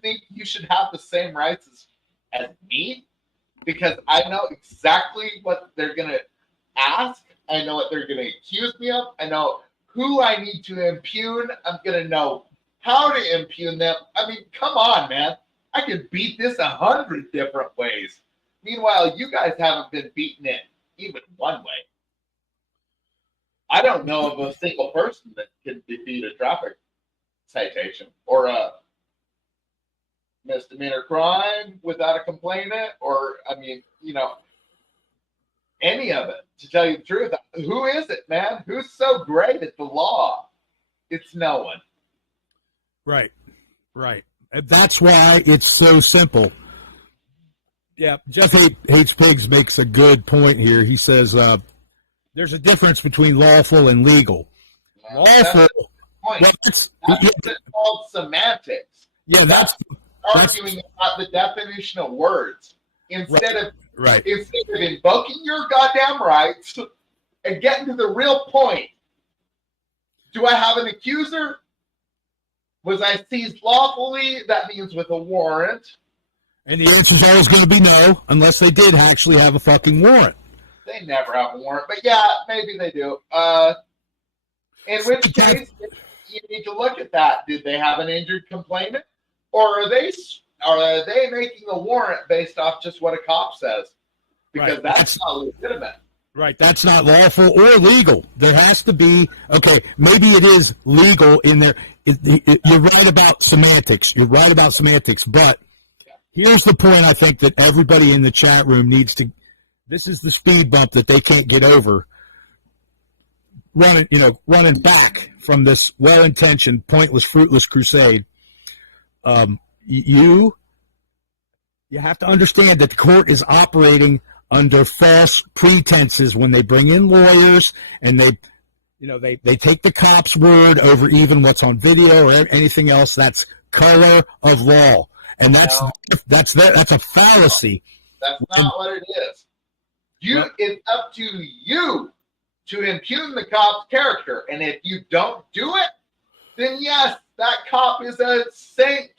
think you should have the same rights as me? Because I know exactly what they're going to ask. I know what they're going to accuse me of. I know who I need to impugn. I'm going to know how to impugn them. I mean, come on, man. I could beat this 100 different ways. Meanwhile, you guys haven't been beaten it even one way. I don't know of a single person that can defeat a traffic citation or a misdemeanor crime without a complainant, or any of it. To tell you the truth, who is it, man? Who's so great at the law? It's no one. Right. And that's why it's so simple. Yeah, Jeff Hates Pigs makes a good point here. He says there's a difference between lawful and legal. Lawful. Well, that's called semantics. Yeah, that's arguing about the definition of words instead of invoking your goddamn rights and getting to the real point. Do I have an accuser? Was I seized lawfully? That means with a warrant. And the answer is always going to be no, unless they did actually have a fucking warrant. They never have a warrant, but yeah, maybe they do. In which case, you need to look at that. Did they have an injured complainant, or are they making a warrant based off just what a cop says? Because Right. that's not legitimate. Right. That's not lawful or legal. There has to be, okay, maybe it is legal in there. You're right about semantics. You're right about semantics. But here's the point I think that everybody in the chat room needs to, this is the speed bump that they can't get over. Running back from this well-intentioned, pointless, fruitless crusade. You have to understand that the court is operating under false pretenses when they bring in lawyers and they take the cop's word over even what's on video or anything else. That's color of law, and that's a fallacy. That's not what it is. It's up to you to impugn the cop's character, and if you don't do it, then yes, that cop is a saint.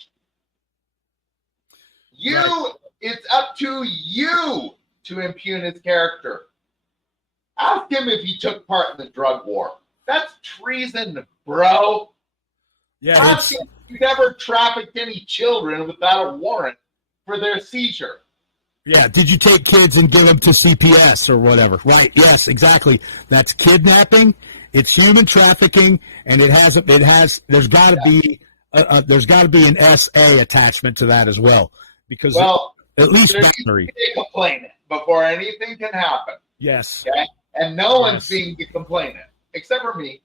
It's up to you to impugn his character. Ask him if he took part in the drug war. That's treason, bro. Yeah, You never trafficked any children without a warrant for their seizure. Yeah, did you take kids and give them to CPS or whatever? Right, yes, exactly. That's kidnapping, it's human trafficking, and there's got to be an SA attachment to that as well, because at least battery. Complainant before anything can happen. Yes. Okay? And no one's being the complainant, except for me.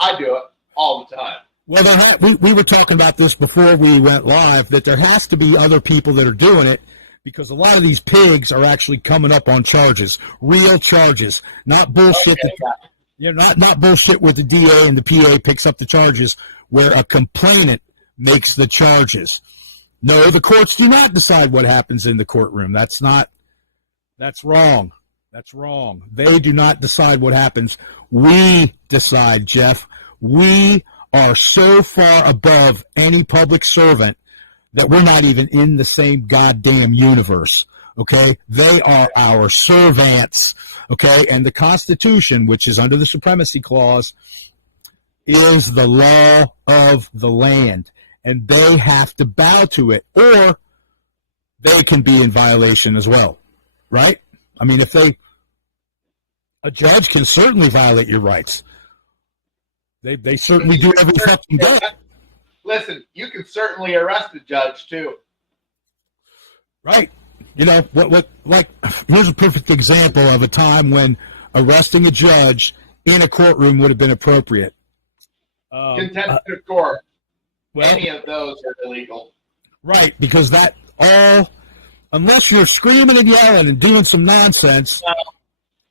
I do it all the time. Well, we were talking about this before we went live, that there has to be other people that are doing it, because a lot of these pigs are actually coming up on charges, real charges, not bullshit. Not bullshit where the DA and the PA picks up the charges, where a complainant makes the charges. No, the courts do not decide what happens in the courtroom. That's wrong. That's wrong. They do not decide what happens. We decide, Jeff. We are so far above any public servant that we're not even in the same goddamn universe, okay? They are our servants, okay? And the Constitution, which is under the Supremacy Clause, is the law of the land. And they have to bow to it, or they can be in violation as well, right? I mean, a judge can certainly violate your rights. They certainly do every fucking day. Listen, you can certainly arrest a judge too. Right. Here's a perfect example of a time when arresting a judge in a courtroom would have been appropriate. Contempt of court. Well, any of those are illegal. Right, because unless you're screaming and yelling and doing some nonsense,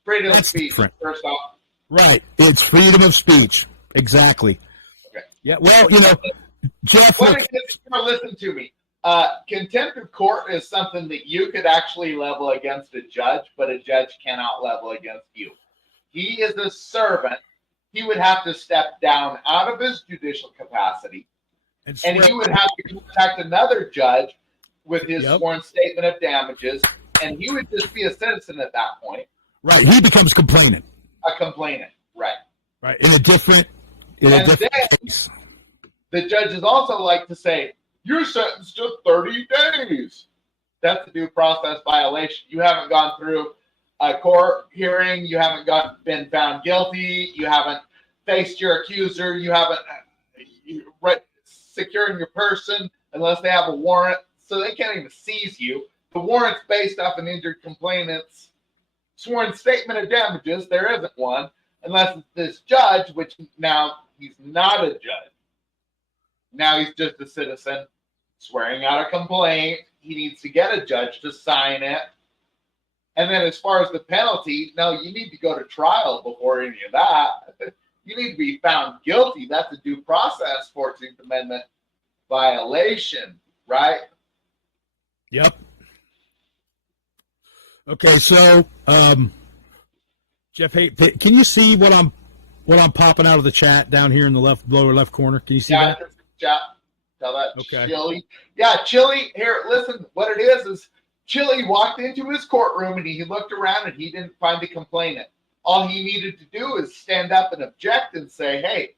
that's different. First off. Right, it's freedom of speech. Exactly. Okay. Yeah, well, Jeff, look. Listen to me. Contempt of court is something that you could actually level against a judge, but a judge cannot level against you. He is a servant. He would have to step down out of his judicial capacity, and he would have to contact another judge with his sworn statement of damages, and he would just be a citizen at that point. Right. He becomes complainant. A complainant. Right. Right. In a different case. The judges also like to say, you're sentenced to 30 days. That's a due process violation. You haven't gone through a court hearing. You haven't been found guilty. You haven't faced your accuser. You haven't secured your person unless they have a warrant. So they can't even seize you. The warrant's based off an injured complainant's sworn statement of damages. There isn't one unless it's this judge, which now he's not a judge. Now he's just a citizen swearing out a complaint. He needs to get a judge to sign it. And then as far as the penalty, no, you need to go to trial before any of that. You need to be found guilty. That's a due process 14th Amendment violation, right? Yep. Okay, so Jeff, hey, can you see what I'm popping out of the chat down here in the lower left corner? Can you see that? Chat. Tell that Okay. Chili. Yeah, Chili, here, listen, what it is Chili walked into his courtroom and he looked around and he didn't find a complainant. All he needed to do is stand up and object and say, hey,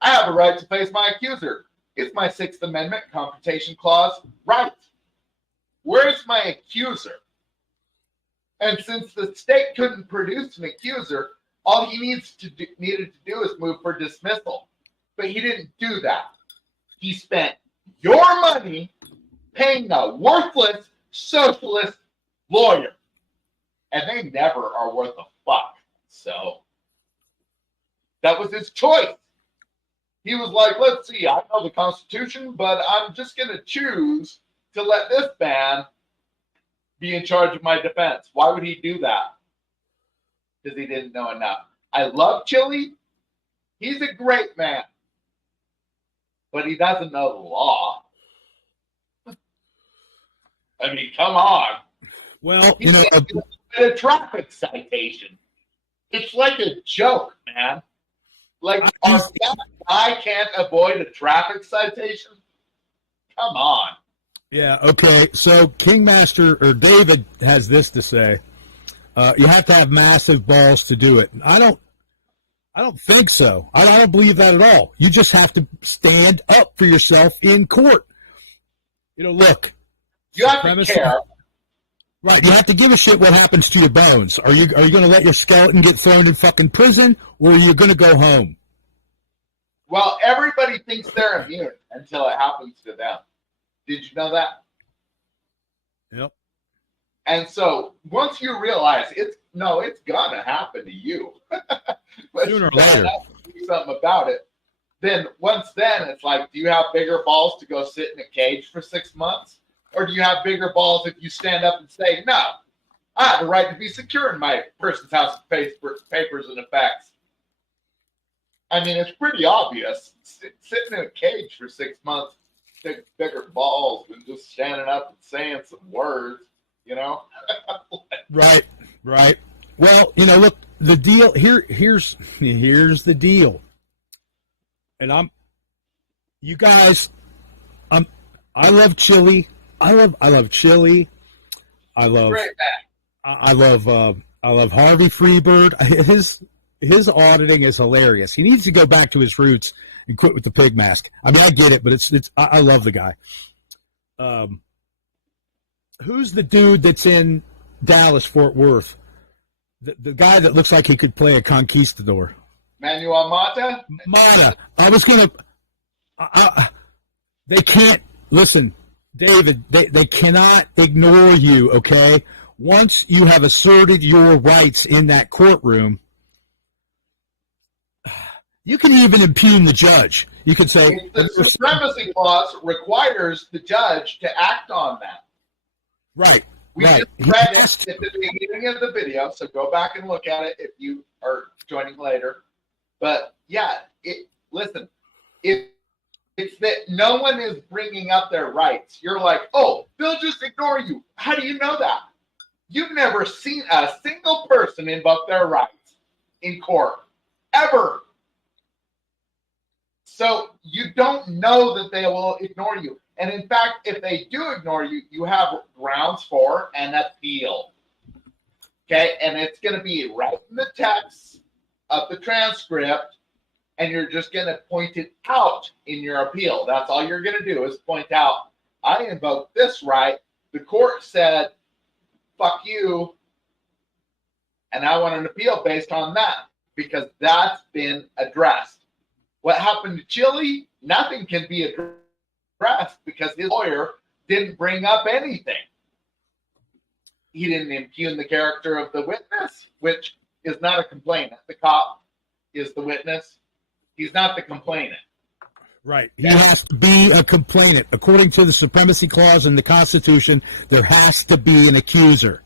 I have a right to face my accuser. It's my Sixth Amendment Confrontation Clause right. Where's my accuser? And since the state couldn't produce an accuser, all he needed to do is move for dismissal. But he didn't do that. He spent your money paying a worthless socialist lawyer. And they never are worth a fuck. So that was his choice. He was like, let's see, I know the Constitution, but I'm just going to choose to let this man be in charge of my defense. Why would he do that? Because he didn't know enough. I love Chili. He's a great man. But he doesn't know the law. I mean, come on. Well, A traffic citation. It's like a joke, man. Like, I can't avoid a traffic citation? Come on. yeah, okay. So Kingmaster or David has this to say. You have to have massive balls to do it. I don't think so. I don't believe that at all. You just have to stand up for yourself in court. Look, You supremacy. have to care. Right, you have to give a shit what happens to your bones. Are you going to let your skeleton get thrown in fucking prison, or are you going to go home? Well, everybody thinks they're immune until it happens to them. Did you know that? Yep. And so once you realize it's gonna happen to you Sooner or later. Do something about it. Then it's like, do you have bigger balls to go sit in a cage for 6 months? Or do you have bigger balls if you stand up and say, no, I have a right to be secure in my person's house of papers and effects? I mean, it's pretty obvious. Sitting in a cage for 6 months takes bigger balls than just standing up and saying some words, Right. Well, look, the deal here's the deal. And you guys, I love Chili. I love Chili. I love Harvey Freebird. His auditing is hilarious. He needs to go back to his roots and quit with the pig mask. I mean, I get it, but I love the guy. Who's the dude that's in Dallas, Fort Worth? The guy that looks like he could play a conquistador. Manuel Mata? Mata. They can't listen, David. They cannot ignore you. Okay, once you have asserted your rights in that courtroom, you can even impugn the judge. You could say, the Supremacy Clause requires the judge to act on that. Right. We Right. He read it has to. at the beginning of the video, so go back and look at it if you are joining later. But yeah, listen, if it's that no one is bringing up their rights, you're like, oh, they'll just ignore you. How do you know that? You've never seen a single person invoke their rights in court, ever. So you don't know that they will ignore you. And in fact, if they do ignore you, you have grounds for an appeal. Okay, and it's going to be right in the text of the transcript, and you're just going to point it out in your appeal. That's all you're going to do is point out, I invoked this right. The court said, fuck you, and I want an appeal based on that because that's been addressed. What happened to Chili? Nothing can be addressed because his lawyer didn't bring up anything. He didn't impugn the character of the witness, which is not a complainant. The cop is the witness. He's not the complainant. Right. He has to be a complainant. According to the Supremacy Clause in the Constitution, there has to be an accuser.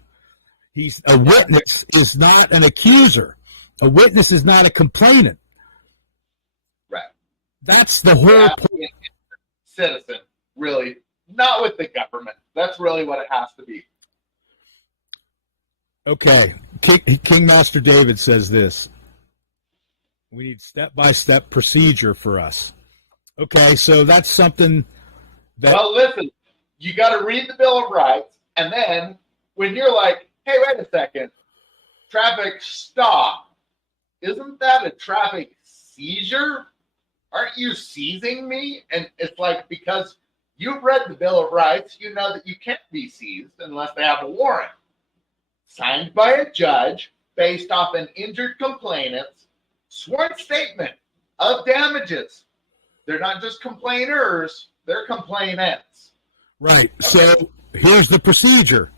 A witness is not an accuser. A witness is not a complainant. Right. That's the whole point. Citizen, really. Not with the government. That's really what it has to be. Okay. Kingmaster David says this. We need step-by-step procedure for us. Okay, so that's something that Well, listen, you got to read the Bill of Rights, and then when you're like, hey, wait a second, traffic stop, isn't that a traffic seizure? Aren't you seizing me? And it's like, because you've read the Bill of Rights, you know that you can't be seized unless they have a warrant signed by a judge based off an injured complainant's sworn statement of damages. They're not just complainers, they're complainants. right. So here's the procedure: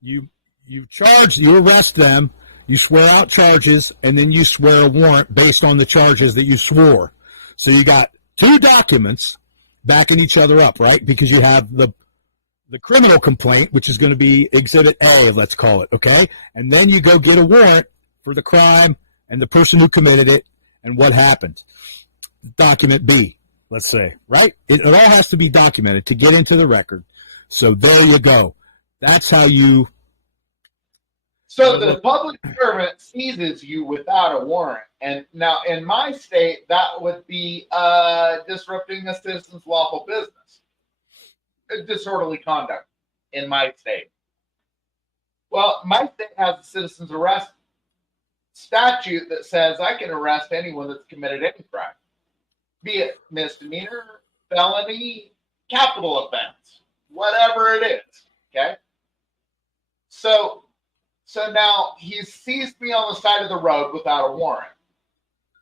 you arrest them, you swear out charges, and then you swear a warrant based on the charges that you swore. So you got two documents backing each other up, right? Because you have the criminal complaint, which is going to be Exhibit A, let's call it, okay? And then you go get a warrant for the crime and the person who committed it and what happened. Document B, let's say, right? It all has to be documented to get into the record. So there you go. That's how you... So the public servant seizes you without a warrant. And now in my state, that would be disrupting a citizen's lawful business. Disorderly conduct in my state. Well, my state has a citizen's arrest statute that says I can arrest anyone that's committed any crime, be it misdemeanor, felony, capital offense, whatever it is. Okay. So now he's seized me on the side of the road without a warrant.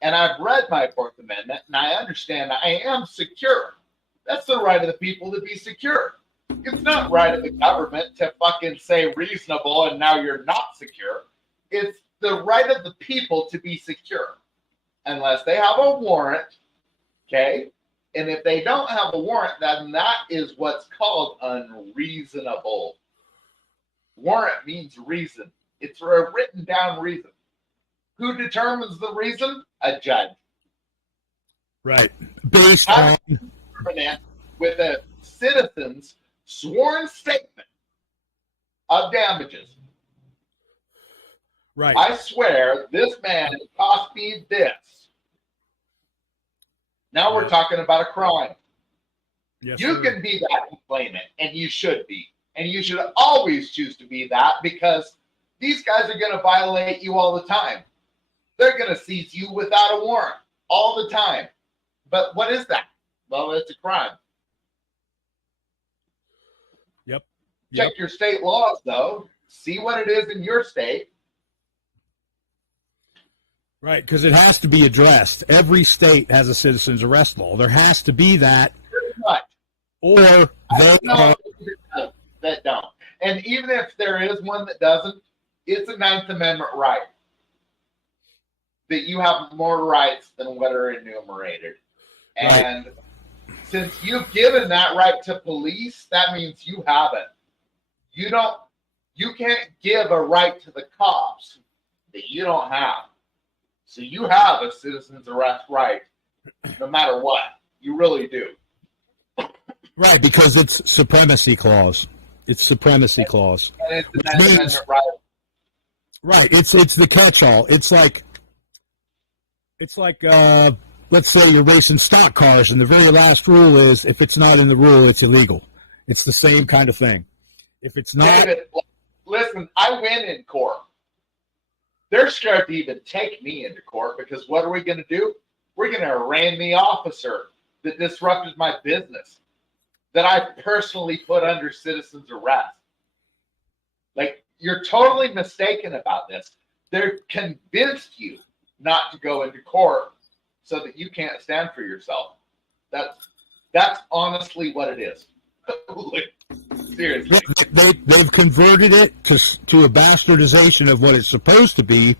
And I've read my Fourth Amendment and I understand I am secure. That's the right of the people to be secure. It's not right of the government to fucking say reasonable and now you're not secure. It's the right of the people to be secure. Unless they have a warrant, okay? And if they don't have a warrant, then that is what's called unreasonable. Warrant means reason. It's a written down reason. Who determines the reason? A judge. Right. Based on... with a citizen's sworn statement of damages. Right. I swear this man cost me this. Now we're talking about a crime. Yes, you sir. can be that complainant, and you should be. And you should always choose to be that because these guys are going to violate you all the time. They're going to seize you without a warrant all the time. But what is that? Well, it's a crime. Yep. Check your state laws, though. See what it is in your state. Right, because it has to be addressed. Every state has a citizen's arrest law. There has to be that, or they are... That don't. And even if there is one that doesn't, it's a Ninth Amendment right. That you have more rights than what are enumerated. Right. And since you've given that right to police, that means you have it. You can't give a right to the cops that you don't have. So you have a citizen's arrest right, no matter what. You really do. Right, because it's Supremacy Clause. It's Supremacy Clause, which means... Right, it's the catch-all. It's like let's say you're racing stock cars, and the very last rule is if it's not in the rule, it's illegal. It's the same kind of thing. If it's not... Listen, I win in court. They're scared to even take me into court because what are we going to do? We're going to arraign the officer that disrupted my business, that I personally put under citizen's arrest. Like, you're totally mistaken about this. They're convinced you not to go into court so that you can't stand for yourself. That's honestly what it is. Seriously. They've converted it to a bastardization of what it's supposed to be,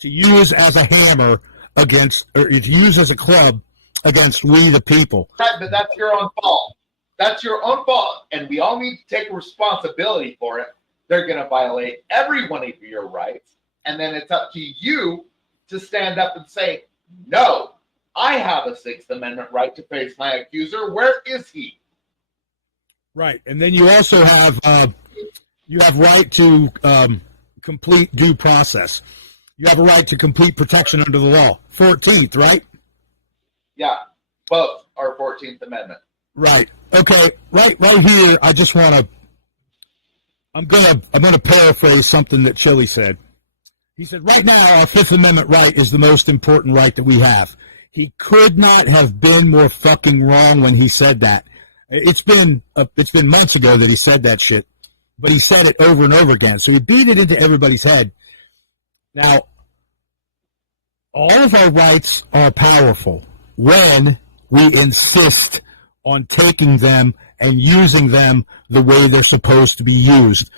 to use as a hammer against, or to use as a club against we the people. Right, but that's your own fault. That's your own fault, and we all need to take responsibility for it. They're going to violate every one of your rights, and then it's up to you to stand up and say, no, I have a Sixth Amendment right to face my accuser. Where is he? Right, and then you also have right to complete due process. You have a right to complete protection under the law. 14th, right? Yeah. Both are 14th Amendment. Right. Okay. Right here. I just want to. I'm gonna paraphrase something that Chili said. He said, "Right now, our Fifth Amendment right is the most important right that we have." He could not have been more fucking wrong when he said that. It's been months ago that he said that shit, but he said it over and over again. So he beat it into everybody's head. Now, all of our rights are powerful when we insist on taking them and using them the way they're supposed to be used.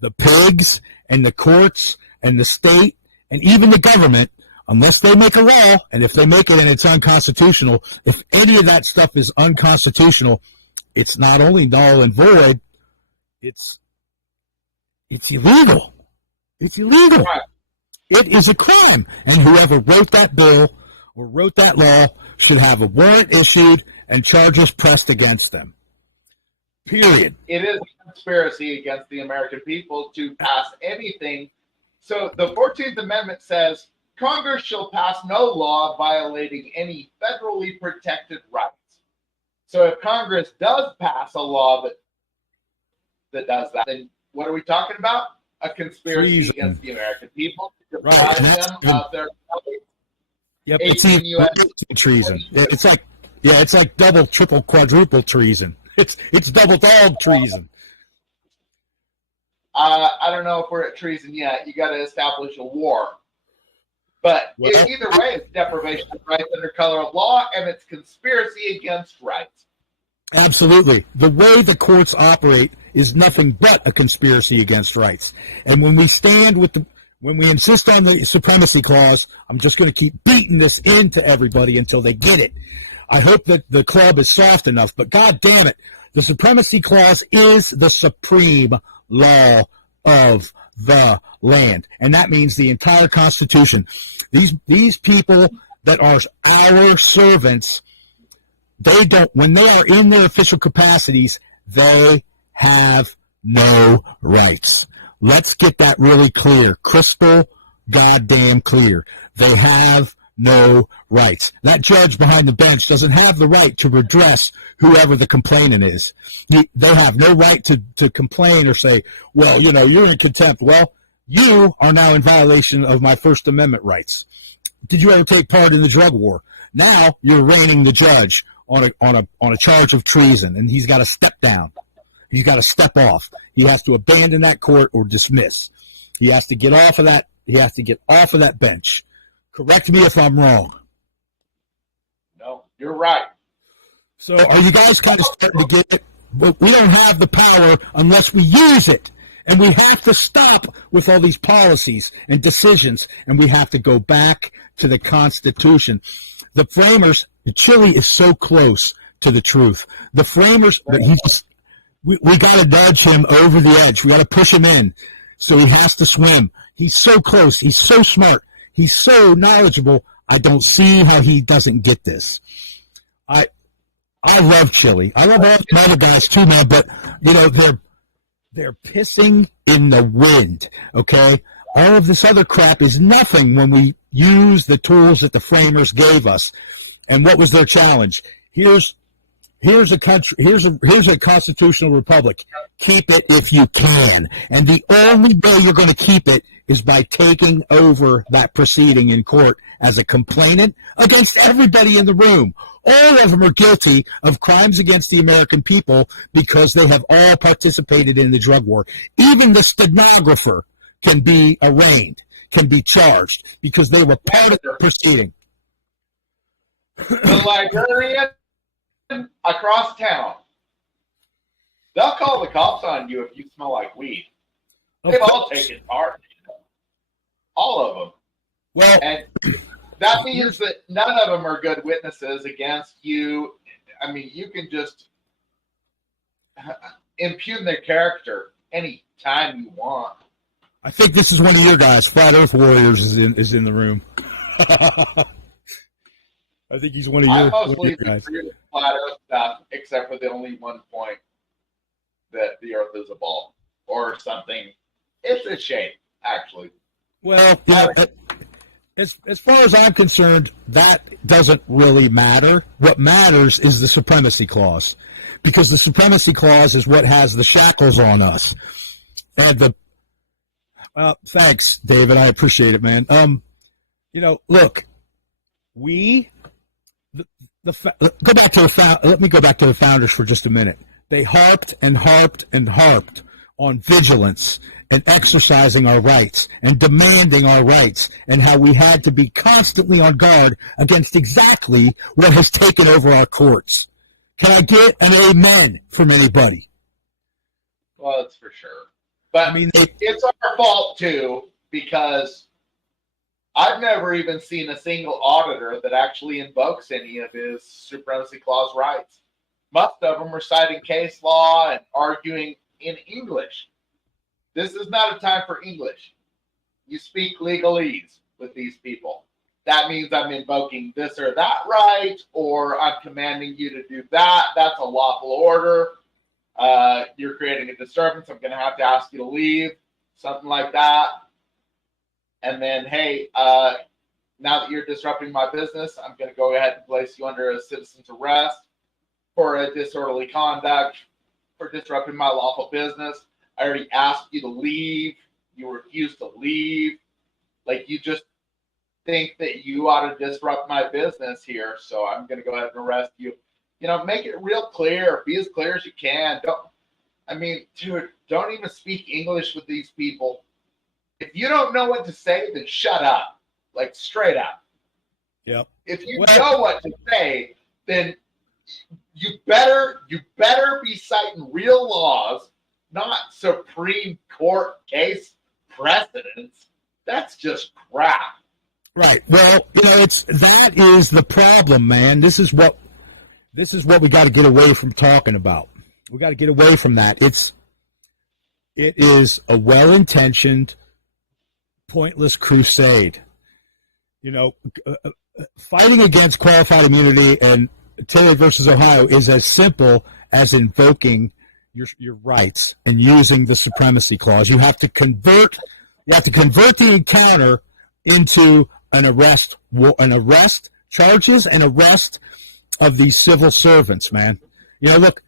The pigs and the courts and the state and even the government, unless they make a law, and if they make it and it's unconstitutional, if any of that stuff is unconstitutional, it's not only null and void, it's illegal. It's illegal. It is a crime. And whoever wrote that bill or wrote that law should have a warrant issued and charges pressed against them. Period. It is a conspiracy against the American people to pass anything. So the 14th Amendment says Congress shall pass no law violating any federally protected rights. So if Congress does pass a law that does that, then what are we talking about? A conspiracy Treason against the American people. Right, and that's even. Yep, it's even worse than treason. It's like double, triple, quadruple treason. It's double dog treason. I don't know if we're at treason yet. You got to establish a war. But either way, it's deprivation of rights under color of law, and it's conspiracy against rights. Absolutely. The way the courts operate is nothing but a conspiracy against rights. And when we insist on the Supremacy Clause, I'm just going to keep beating this into everybody until they get it. I hope that the club is soft enough, but God damn it, the Supremacy Clause is the supreme law of the land. And that means the entire Constitution. These people that are our servants, when they are in their official capacities, they have no rights. Let's get that really clear. Crystal goddamn clear. They have no rights. That judge behind the bench doesn't have the right to redress whoever the complainant is. They have no right to complain or say, well, you're in contempt. Well, you are now in violation of my First Amendment rights. Did you ever take part in the drug war? Now you're arraigning the judge on a charge of treason, and he's got to step down. He's got to step off. He has to abandon that court or dismiss. He has to get off of that. He has to get off of that bench. Correct me if I'm wrong. No, you're right. So are you guys kind of starting to get it? We don't have the power unless we use it. And we have to stop with all these policies and decisions. And we have to go back to the Constitution. The framers, Chile is so close to the truth. The framers, but we got to nudge him over the edge. We got to push him in. So he has to swim. He's so close. He's so smart. He's so knowledgeable. I don't see how he doesn't get this. I love Chile. I love all the other guys too, man. But they're pissing in the wind. Okay, all of this other crap is nothing when we use the tools that the framers gave us. And what was their challenge? Here's a country. Here's a constitutional republic. Keep it if you can. And the only way you're going to keep it is by taking over that proceeding in court as a complainant against everybody in the room. All of them are guilty of crimes against the American people because they have all participated in the drug war. Even the stenographer can be arraigned, can be charged because they were part of the proceeding. The librarian across town. They'll call the cops on you if you smell like weed. They've all taken part. All of them. Well, and that means that none of them are good witnesses against you. I mean, you can just impugn their character any time you want. I think this is one of your guys. Flat Earth Warriors is in the room. I think he's one of your guys. Flat Earth stuff, except for the only one point that the Earth is a ball or something. It's a shape, actually. Well, as far as I'm concerned, that doesn't really matter. What matters is the Supremacy Clause, because the Supremacy Clause is what has the shackles on us. And thanks, David. I appreciate it, man. Look, go back to let me go back to the founders for just a minute. They harped and harped and harped on vigilance and exercising our rights and demanding our rights, and how we had to be constantly on guard against exactly what has taken over our courts. Can I get an amen from anybody? Well, that's for sure. But I mean, it's our fault too, because I've never even seen a single auditor that actually invokes any of his Supremacy Clause rights. Most of them are citing case law and arguing in English. This is not a time for English. You speak legalese with these people. That means I'm invoking this or that right, or I'm commanding you to do that. That's a lawful order. You're creating a disturbance. I'm going to have to ask you to leave. Something like that. And then, hey, now that you're disrupting my business, I'm going to go ahead and place you under a citizen's arrest for a disorderly conduct, for disrupting my lawful business. I already asked you to leave. You refused to leave. Like, you just think that you ought to disrupt my business here, so I'm going to go ahead and arrest you. Make it real clear. Be as clear as you can. Don't even speak English with these people. If you don't know what to say, then shut up. Like, straight up. Yep. If you know what to say, then you better be citing real laws, not Supreme Court case precedents. That's just crap. Right. Well, that is the problem, man. This is what we got to get away from talking about. We got to get away from that. It is a well-intentioned, pointless crusade. Fighting against qualified immunity and Terry versus Ohio is as simple as invoking your rights and using the Supremacy Clause. You have to convert the encounter into an arrest charges and arrest of these civil servants, man. Look,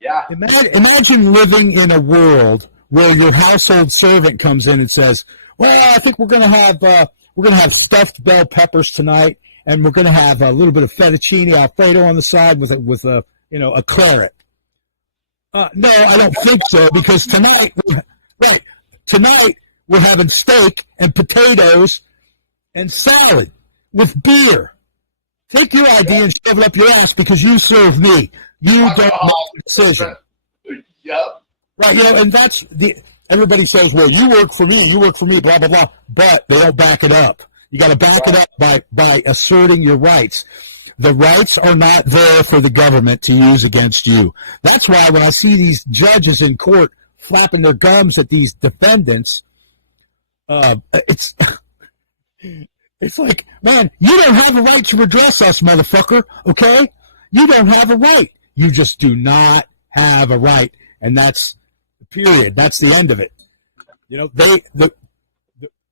yeah. Imagine living in a world where your household servant comes in and says, "Well, I think we're going to have stuffed bell peppers tonight, and we're going to have a little bit of fettuccine Alfredo on the side with a claret." No, I don't think so, because tonight we're having steak and potatoes and salad with beer. Take your ID and shove it up your ass, because you serve me. You don't make the decision. Yep. Right, and that's everybody says, well, you work for me, blah, blah, blah, but they don't back it up. You got to back it up by asserting your rights. The rights are not there for the government to use against you. That's why when I see these judges in court flapping their gums at these defendants, it's like, man, you don't have a right to redress us, motherfucker, okay? You don't have a right. You just do not have a right, and that's the period. That's the end of it. The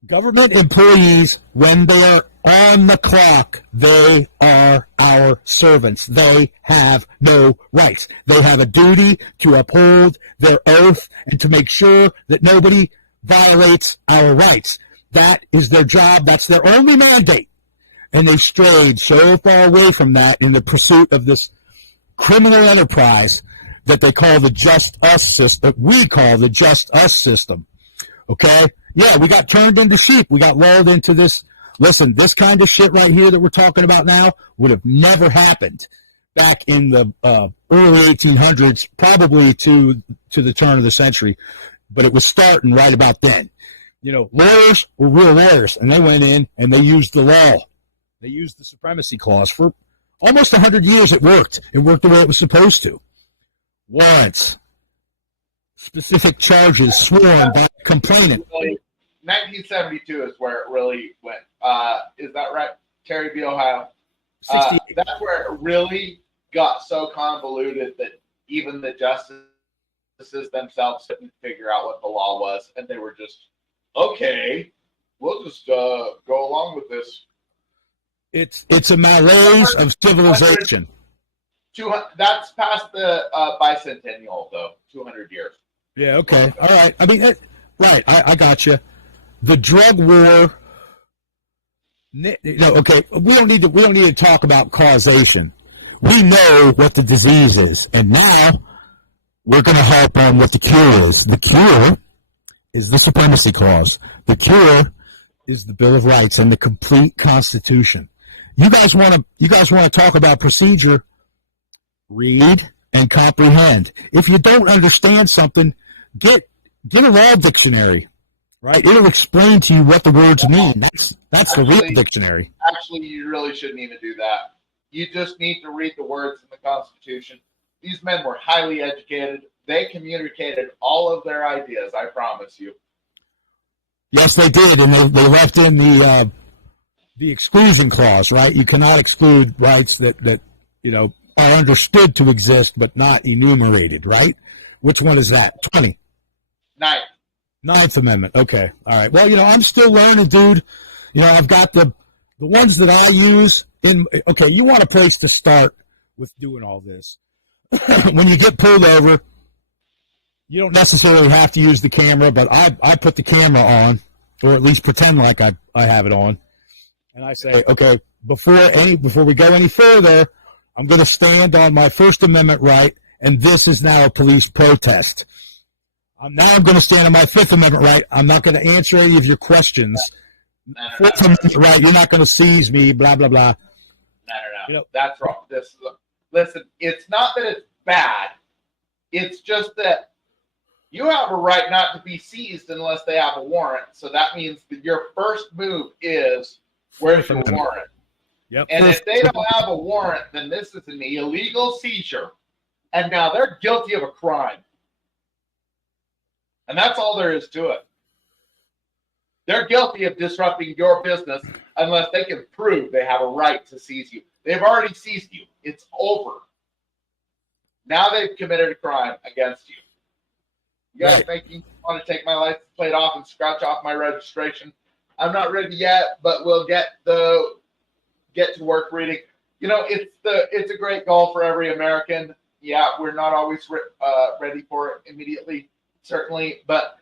government employees, when they are on the clock, they are our servants. They have no rights. They have a duty to uphold their oath and to make sure that nobody violates our rights. That is their job. That's their only mandate. And they strayed so far away from that in the pursuit of this criminal enterprise that they call the just us system. We call the just us system. Okay? Yeah, we got turned into sheep. We got lulled into this. Listen, this kind of shit right here that we're talking about now would have never happened back in the early 1800s, probably to the turn of the century. But it was starting right about then. Lawyers were real lawyers, and they went in and they used the law. They used the Supremacy Clause. For almost 100 years, it worked. It worked the way it was supposed to. Warrants, specific charges sworn by a complainant. 1972 is where it really went. Is that right? Terry v. Ohio. 68. That's where it really got so convoluted that even the justices themselves couldn't figure out what the law was, and they were just, okay, we'll just go along with this. It's a malaise of civilization. That's past the bicentennial, though. 200 years. Yeah. Okay. All right. I mean, right. I got you. The drug war. No. Okay. We don't need to talk about causation. We know what the disease is, and now we're going to harp on what the cure is. The cure is the Supremacy Clause. The cure is the Bill of Rights and the complete Constitution. You guys want to talk about procedure? Read and comprehend. If you don't understand something, get a law dictionary, right? It'll explain to you what the words mean. That's the real dictionary. Actually, you really shouldn't even do that. You just need to read the words in the Constitution. These men were highly educated. They communicated all of their ideas, I promise you. Yes, they did, and they left in the exclusion clause, right? You cannot exclude rights that are understood to exist but not enumerated, right? Which one is that? 20. Ninth Amendment. Okay. All right. Well, I'm still learning, dude. I've got the ones that I use in. Okay, you want a place to start with doing all this. When you get pulled over, you don't necessarily have to use the camera, but I put the camera on, or at least pretend like I have it on, and I say, okay, before we go any further, I'm going to stand on my First Amendment right, and this is now a police protest. I'm going to stand on my Fifth Amendment right. I'm not going to answer any of your questions. Fourth Amendment right, you're not going to seize me, blah, blah, blah. No. That's wrong. Listen, it's not that it's bad. It's just that you have a right not to be seized unless they have a warrant. So that means that your first move is Fourth Amendment. Warrant. Yep. And if they don't have a warrant, then this is an illegal seizure. And now they're guilty of a crime. And that's all there is to it. They're guilty of disrupting your business unless they can prove they have a right to seize you. They've already seized you. It's over. Now they've committed a crime against you. You guys make me want to take my license plate off and scratch off my registration. I'm not ready yet, but we'll get to work reading. It's a great goal for every American. Yeah, we're not always ready for it immediately, certainly. But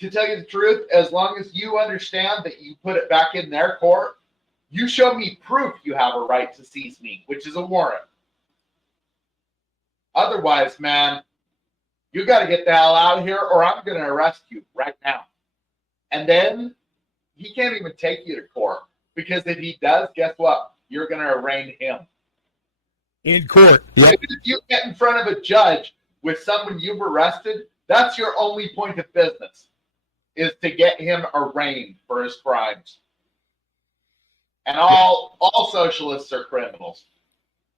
to tell you the truth, as long as you understand that you put it back in their court, you show me proof you have a right to seize me, which is a warrant. Otherwise, man, you got to get the hell out of here or I'm going to arrest you right now. And then he can't even take you to court because if he does, guess what? You're going to arraign him. In court, yep. If you get in front of a judge with someone you've arrested, that's your only point of business, is to get him arraigned for his crimes. And all socialists are criminals.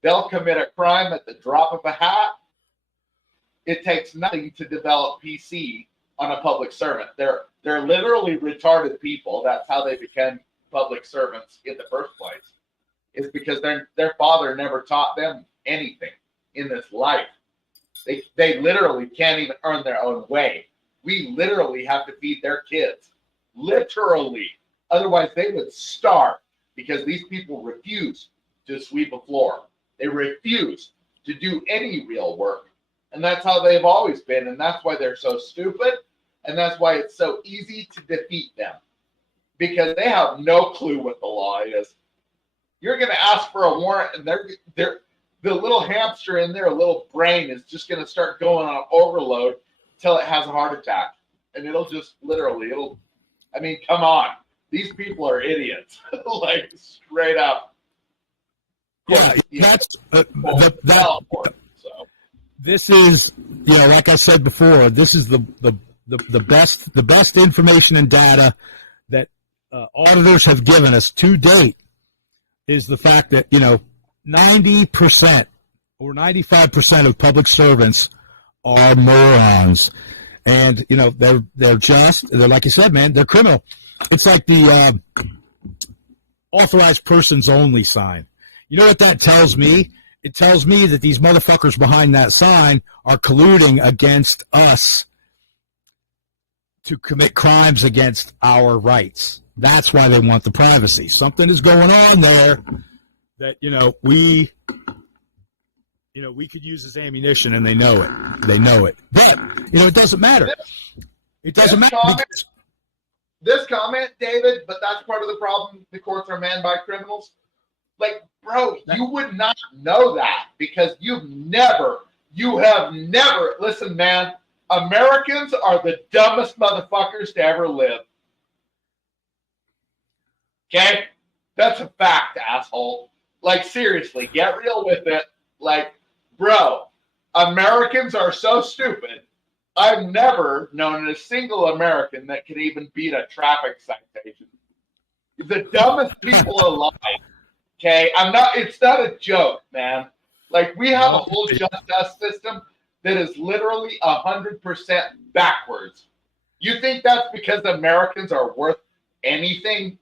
They'll commit a crime at the drop of a hat. It takes nothing to develop PC on a public servant. They're literally retarded people. That's how they became public servants in the first place. It's because their father never taught them anything in this life. They literally can't even earn their own way. We literally have to feed their kids. Literally. Otherwise, they would starve because these people refuse to sweep a floor. They refuse to do any real work. And that's how they've always been. And that's why they're so stupid. And that's why it's so easy to defeat them. Because they have no clue what the law is. You're going to ask for a warrant and the little hamster in their little brain is just going to start going on overload until it has a heart attack. And it'll just literally, come on. These people are idiots. Like, straight up. Yeah, that's this is, like I said before, this is the best information and data that auditors have given us to date is the fact that 90% or 95% of public servants are morons, and they're like you said, man, they're criminal. It's like the authorized persons only sign. You know what that tells me? It tells me that these motherfuckers behind that sign are colluding against us to commit crimes against our rights. That's why they want the privacy. Something is going on there that we could use as ammunition, and they know it. They know it. But it doesn't matter. It doesn't matter because this comment, David. But that's part of the problem. The courts are manned by criminals. Like, bro, you would not know that because you have never. Listen, man. Americans are the dumbest motherfuckers to ever live. Okay? That's a fact, asshole. Like, seriously, get real with it. Like, bro, Americans are so stupid. I've never known a single American that can even beat a traffic citation. The dumbest people alive. Okay? It's not a joke, man. Like, we have a whole justice system that is literally 100% backwards. You think that's because Americans are worth anything?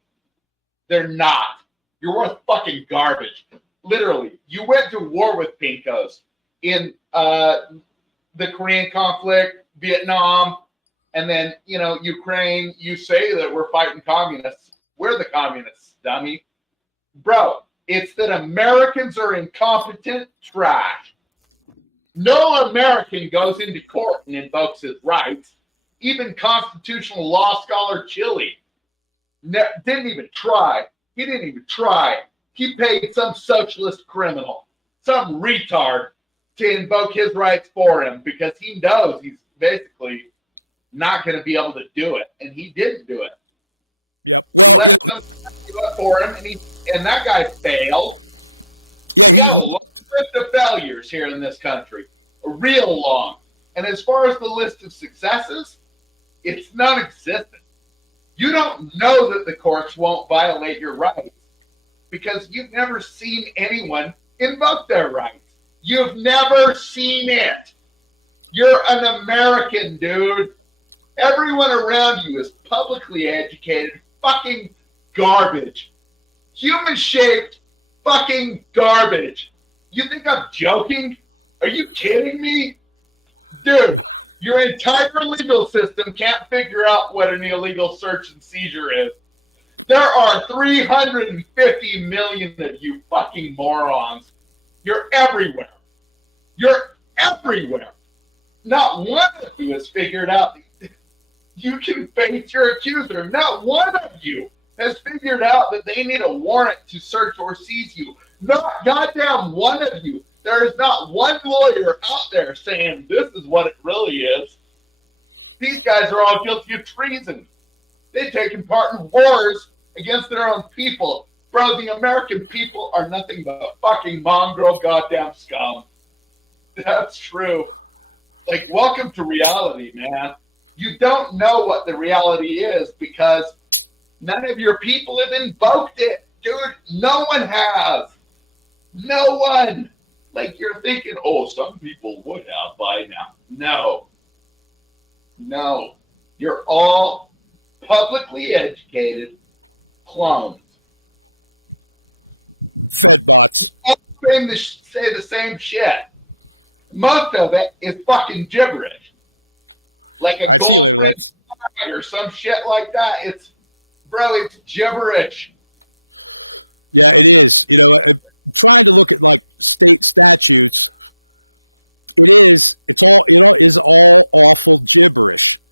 They're not. You're worth fucking garbage. Literally. You went to war with Pinkos in the Korean conflict, Vietnam, and then, Ukraine. You say that we're fighting communists. We're the communists, dummy. Bro, it's that Americans are incompetent trash. No American goes into court and invokes his rights. Even constitutional law scholar Chile didn't even try. He didn't even try. He paid some socialist criminal, some retard, to invoke his rights for him because he knows he's basically not going to be able to do it, and he didn't do it. Yep. Well, do it for him, and that guy failed. Yeah, list of failures here in this country, real long. And as far as the list of successes, it's non-existent. You don't know that the courts won't violate your rights because you've never seen anyone invoke their rights. You've never seen it. You're an American, dude. Everyone around you is publicly educated fucking garbage. Human-shaped fucking garbage. You think I'm joking? Are you kidding me? Dude, your entire legal system can't figure out what an illegal search and seizure is. There are 350 million of you fucking morons. You're everywhere. You're everywhere. Not one of you has figured out you can face your accuser. Not one of you has figured out that they need a warrant to search or seize you. Not goddamn one of you. There is not one lawyer out there saying this is what it really is. These guys are all guilty of treason. They've taken part in wars against their own people. Bro, the American people are nothing but fucking mongrel goddamn scum. That's true. Like, welcome to reality, man. You don't know what the reality is because none of your people have invoked it. Dude, no one has. No one. Like, you're thinking, oh, some people would have by now. No. No. You're all publicly educated clones. Fed bots. All claim to say the same shit. Most of it is fucking gibberish. Like a I see you later, Lex. Or some shit like that. It's gibberish. Yeah, it is. Trying to look at like state statutes, it's all awful gibberish,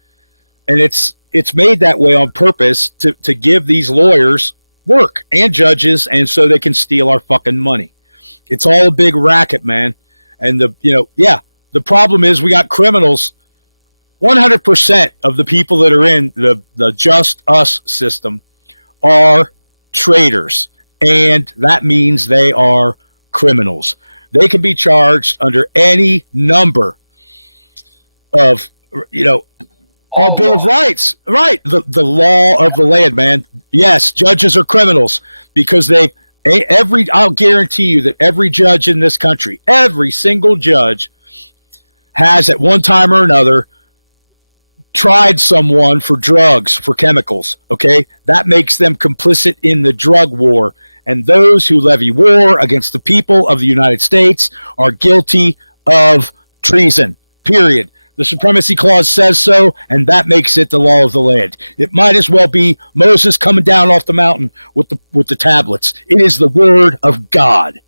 and it's made that way on purpose to give these lawyers work and judges, and so they can steal our fucking money. It's all a big racket, man. And the problem is we got criminals. 100% of the people that are in the Just Us system are traitors. And that means they are criminals. They can be charged under any number of, all Bill of Rights. Right. The law of the land, man. Yes, judges are criminals because I'll guarantee you that every judge in this country, every single judge has at one time or another tried someone for drugs, for chemicals. Okay. That makes them complicit in the drug war. And those who levy war against the people of the United States are guilty of treason, period. The Supremacy Clause says so, and that makes it the law of the land. It might as well be Moses coming down off the mountain with the tablets. It is the word of God.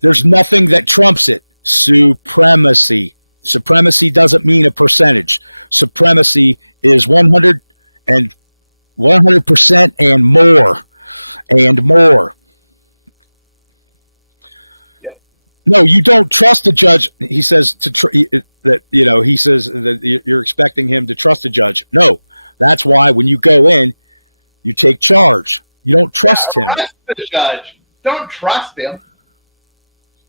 There's nothing that trumps it. Supremacy. Supremacy doesn't mean a percentage. Supremacy is 100% and more. And more. No, you don't trust a judge. He says he says that you're expecting him to trust a judge. No, that's why when you go in, you take charge. You don't trust him. Arrest the judge. Don't trust him.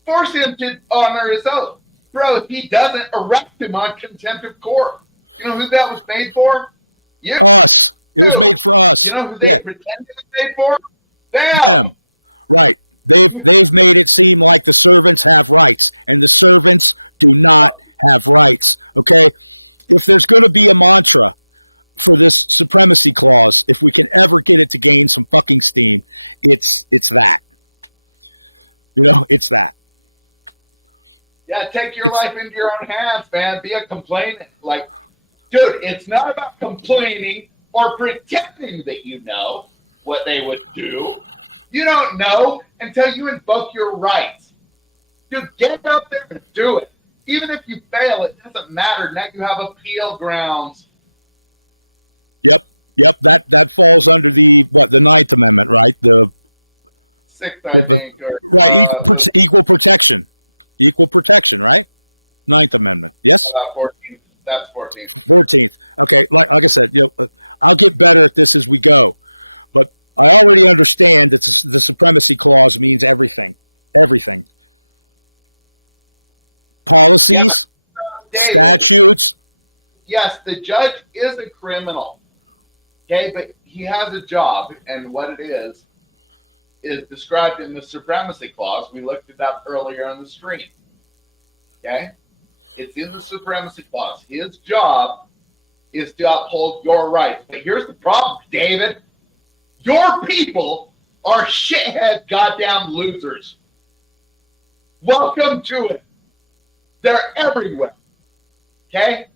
Force him to honor his oath. Bro, if he doesn't, arrest him on contempt of court. You know who that was made for? You. Us. It was made for us. You know who they pretend it was made for? Them. Right. They've made it seem like the servants have rights, and the servants do not have rights. Okay? If there's going to be a mantra for this Supremacy Clause, if we can ever get it to gain some fucking steam, it's that. It's that. Yeah, take your life into your own hands, man. Be a complainant. Like, dude, it's not about complaining or pretending that you know what they would do. You don't know until you invoke your rights. Dude, get out there and do it. Even if you fail, it doesn't matter. Now you have appeal grounds. Yep. That falls under the Ninth Amendment, right? The Sixth, I think. Right, equal protection. Equal protection, right? Ninth Amendment. Yes? 14th. That's 14th. 14th. Okay, like I said, I'll get better at this as we go. But I already understand that the Supremacy Clause means everything. Everything. Policies, statutes. Yes, the judge is a criminal. Okay, but he has a job, and what it is described in the Supremacy Clause. We looked it up earlier on the stream. Okay? It's in the Supremacy Clause. His job is to uphold your rights. But here's the problem, David. Your people are shithead goddamn losers. Welcome to it. They're everywhere. Okay?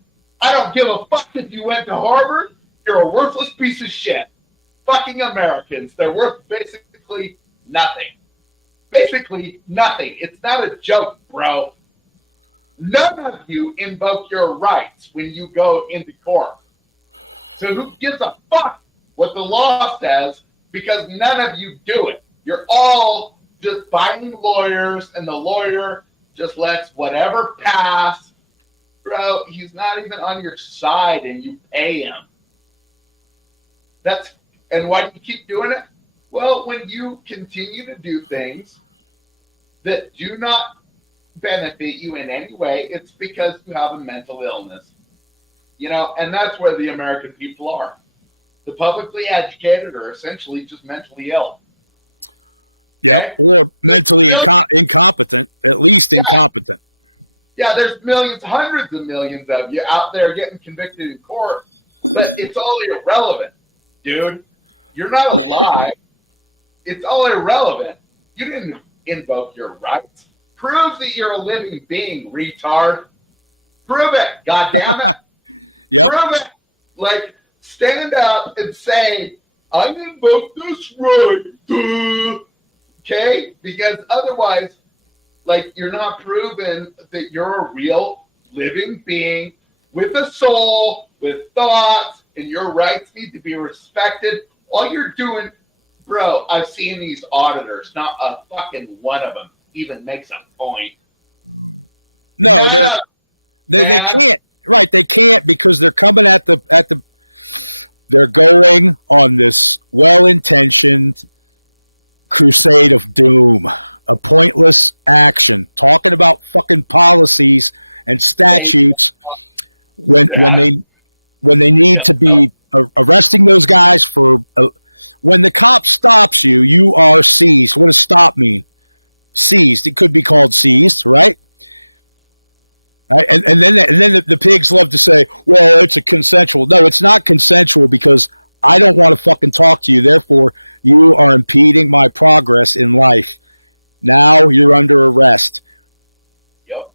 I don't give a fuck if you went to Harvard. You're a worthless piece of shit. Fucking Americans. They're worth basically nothing. Basically nothing. It's not a joke, bro. None of you invoke your rights when you go into court. So who gives a fuck what the law says, because none of you do it. You're all just buying lawyers, and the lawyer just lets whatever pass. Bro, he's not even on your side, and you pay him. And why do you keep doing it? Well, when you continue to do things that do not benefit you in any way, it's because you have a mental illness. And that's where the American people are. The publicly educated are essentially just mentally ill. Yep, or mentally incompetent, at least incompetent. Yeah, there's millions, hundreds of millions of you out there getting convicted in court, but it's all irrelevant, dude. You're not alive. It's all irrelevant. You didn't invoke your rights. Prove that you're a living being, retard. Prove it, goddammit. Yep. Prove it. Like, stand up and say, I invoke this right. Duh. Okay? Because otherwise, you're not proving that you're a real living being with a soul, with thoughts, and your rights need to be respected. All you're doing, bro, I've seen these auditors, not a fucking one of them even makes a point. No, they can't. Right, they can't, because they're coming they're going on this well-intentioned crusade of doom, a pointless action, talking about fucking policies and statutes when they need to be arresting those guys for when the cop stops you, you are seized. What does stop mean? Seized. It could be called seized, right? And then the pigs love to say, well, it's a consensual. No, it's not consensual, because I don't want to fucking talk to you. Therefore, you are impeding my progress in life. Now you're under arrest. Yep.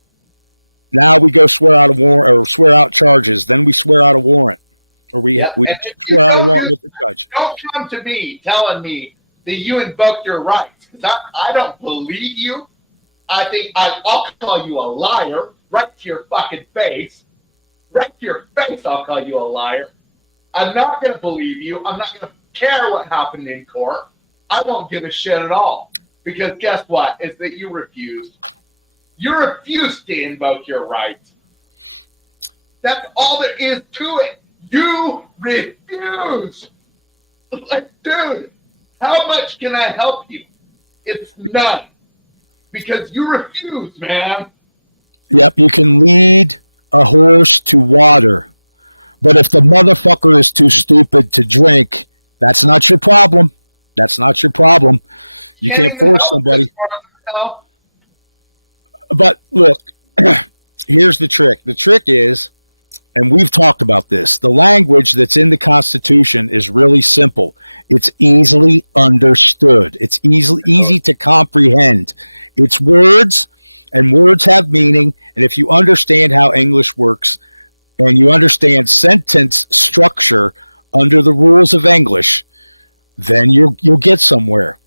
Now we go swear out a warrant or swear out charges. Then we swear out a warrant, or we And if swear you out a don't warrant do- with the judge. Don't come to me telling me that you invoked your rights, because I don't believe you. I think I'll call you a liar right to your fucking face. Right to your face, I'll call you a liar. I'm not going to believe you. I'm not going to care what happened in court. I won't give a shit at all. Because guess what? Is that you refused. You refused to invoke your rights. That's all there is to it. You refuse. Like, dude, how much can I help you? It's none. Because you refuse, man. Yep, you can lead a horse to water, but if the motherfucker is too stupid to drink, that's not your problem. That's not your problem. You can't force somebody. But look, here's the trick. The trick is, and we've talked about this, the language that's in the Constitution is really simple. It's easily understood. It's easy to comprehend. It's words, and words have meaning. And if you understand how English works, and you understand sentence structure under the rules of English, then you'll get somewhere.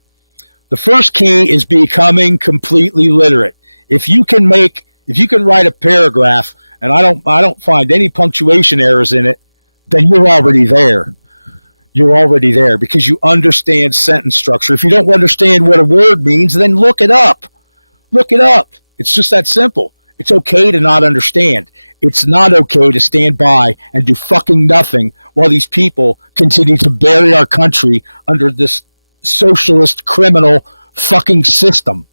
The first key is becoming completely literate. If you can write a paragraph and I don't find any punctuation errors in it, then you're already there. You're already there because you understand sentence structure. If you don't understand what a word means, then look it up. Look it up. It's just that simple. It's okay to not understand. It's not okay to stand by and do fucking nothing while these people continue to bury our country under this socialist criminal fucking system.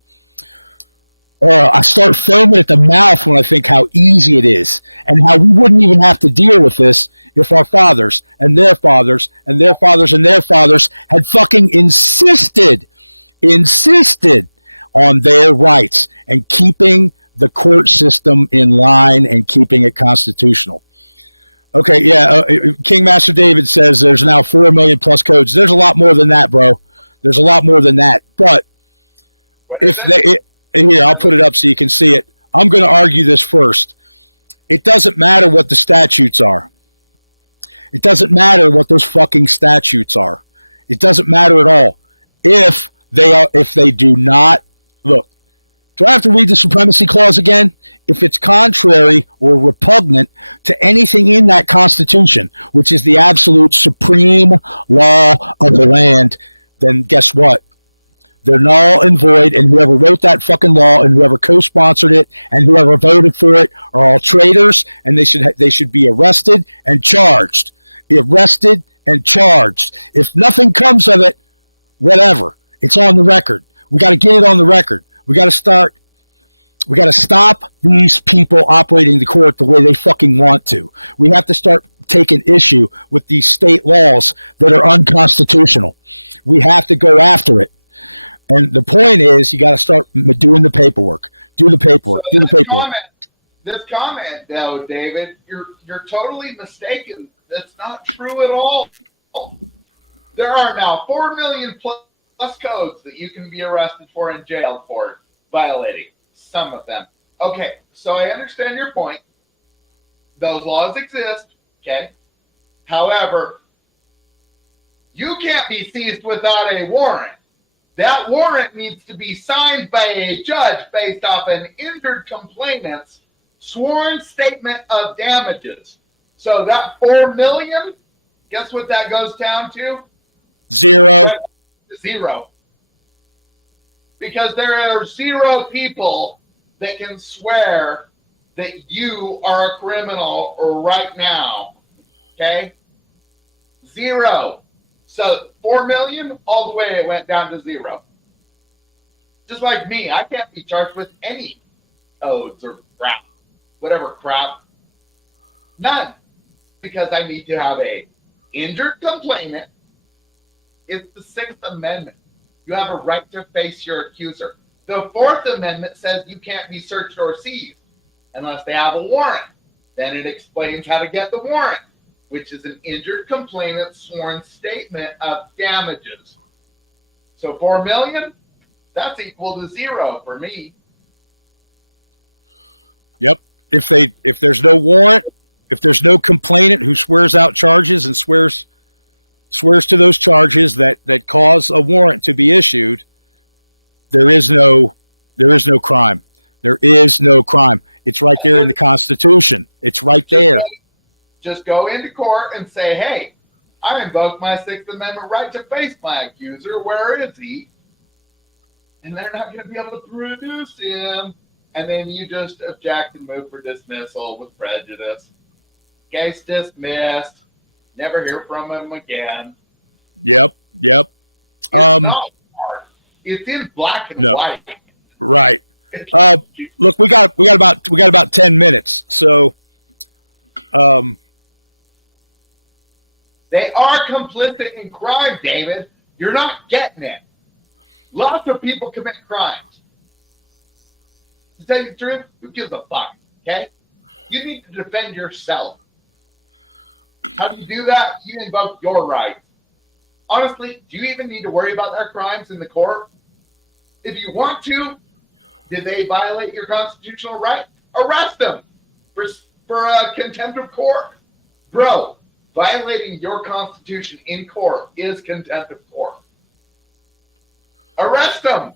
I start foaming at the mouth when I think how easy it is and how we wouldn't even have to deal with this if our fathers and their fathers and their fathers and their fathers had fucking insisted on their rights and keeping the court system in line and keeping it constitutional. Okay, yeah, King Master David says there's now 4 million plus codes. There's a lot more than that, bro. There's a lot more than that. But here, I'll put it up so you can see it. I'm going to argue this first. It doesn't matter what the statutes are. It doesn't matter what those fucking statutes are. It doesn't matter at all. If they do not, look, do I have to read the Supremacy Clause again? If it's contrary or repugnant to anything in that Constitution, which is the absolute supreme law of the land, then guess what? They're null and void, and whoever wrote that fucking law and whoever co-sponsored it and whoever voted for it are all traitors, and they should be arrested and charged. Arrested and charged. If nothing comes of it, whatever. It's on the record. We got to get it on the record. We got to stop these people operating the court the way they fucking want to. We have to start taking issue with these state laws that are unconstitutional. We have to go after it. And the point is, you got to start doing the paperwork. Do the paperwork. Do the paperwork. This comment, though, David, you're totally mistaken. That's not true at all. There are now 4 million plus codes that you can be arrested for and jailed for violating. Some of them. Okay, so I understand your point. Those laws exist, okay? However, you can't be seized without a warrant. That warrant needs to be signed by a judge based off an injured complainant's sworn statement of damages. So that 4 million, guess what that goes down to? Zero. Because there are 0 people that can swear that you are a criminal right now. Okay? 0. So 4 million, all the way it went down to 0. Just like me, I can't be charged with any codes or crap, whatever crap. None. Because I need to have a injured complainant. It's the 6th Amendment. You have a right to face your accuser. The 4th Amendment says you can't be searched or seized unless they have a warrant. Then it explains how to get the warrant, which is an injured complainant's sworn statement of damages. So 4 million, that's equal to 0 for me. Yep. if there's no warrant, if there's no complainant who swears out charges and swears to those charges that cause a warrant to be issued, there is no crime. There is no crime. It's right there in the Constitution. It's right there. Just go into court and say, hey, I invoke my Sixth Amendment right to face my accuser. Where is he? And they're not going to be able to produce him. And then you just object and move for dismissal with prejudice. Case dismissed. Never hear from him again. Yep. It's not hard. It's in black and white. Right. Look, we got about 10 minutes. So, they are complicit in crime, David. You're not getting it. Lots of people commit crimes. To tell you the truth, who gives a fuck? Okay? You need to defend yourself. How do you do that? You invoke your rights. Honestly, do you even need to worry about their crimes in the court? If you want to, did they violate your constitutional right? Arrest them for contempt of court. Bro, violating your constitution in court is contempt of court. Arrest them.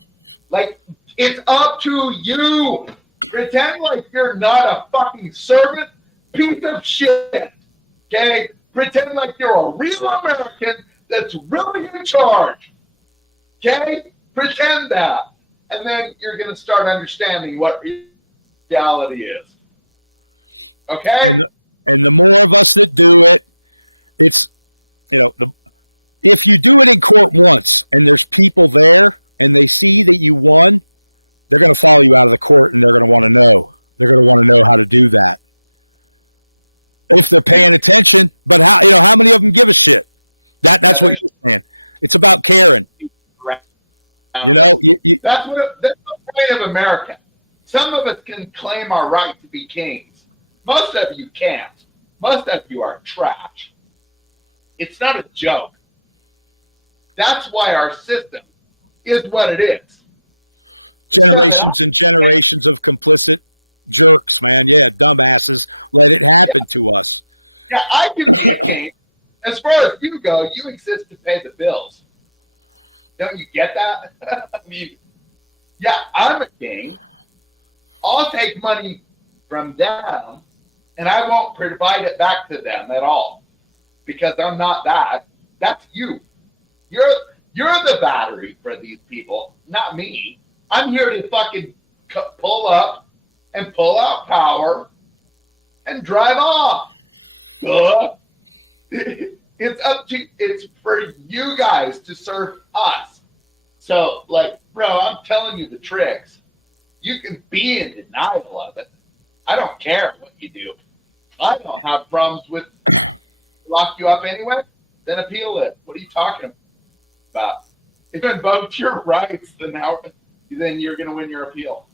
Like, it's up to you. Pretend like you're not a fucking servant piece of shit. Okay? Pretend like you're a real American that's really in charge. Okay? Pretend that. And then you're going to start understanding what reality is. Okay? And the more of us that do it, it's, if you do it in court once and there's people there and they see that you won, they're going to follow you out of the court and they're going to want to know. They're going to want to know how to do that. If they're paying attention, but how many of them give a shit? That's what you're saying. It's about caring. That's the point of America. Some of us can claim our right to be kings. Most of you can't. Most of you are trash. It's not a joke. That's why our system is what it is. Generations and generations of complicit jerks, man. Yeah, dumbasses. Let it happen to us. Yeah, I can be a king. As far as you go, you exist to pay the bills. Don't you get that? I mean, yeah, I'm a king. I'll take money from them, and I won't provide it back to them at all because I'm not that. That's you. You're the battery for these people, not me. I'm here to fucking pull up and pull out power and drive off. It's for you guys to serve us. So, bro, I'm telling you the tricks. You can be in denial of it. I don't care what you do. I don't have problems with lock you up anyway. Then appeal it. What are you talking about? If you invoked your rights, then you're going to win your appeal.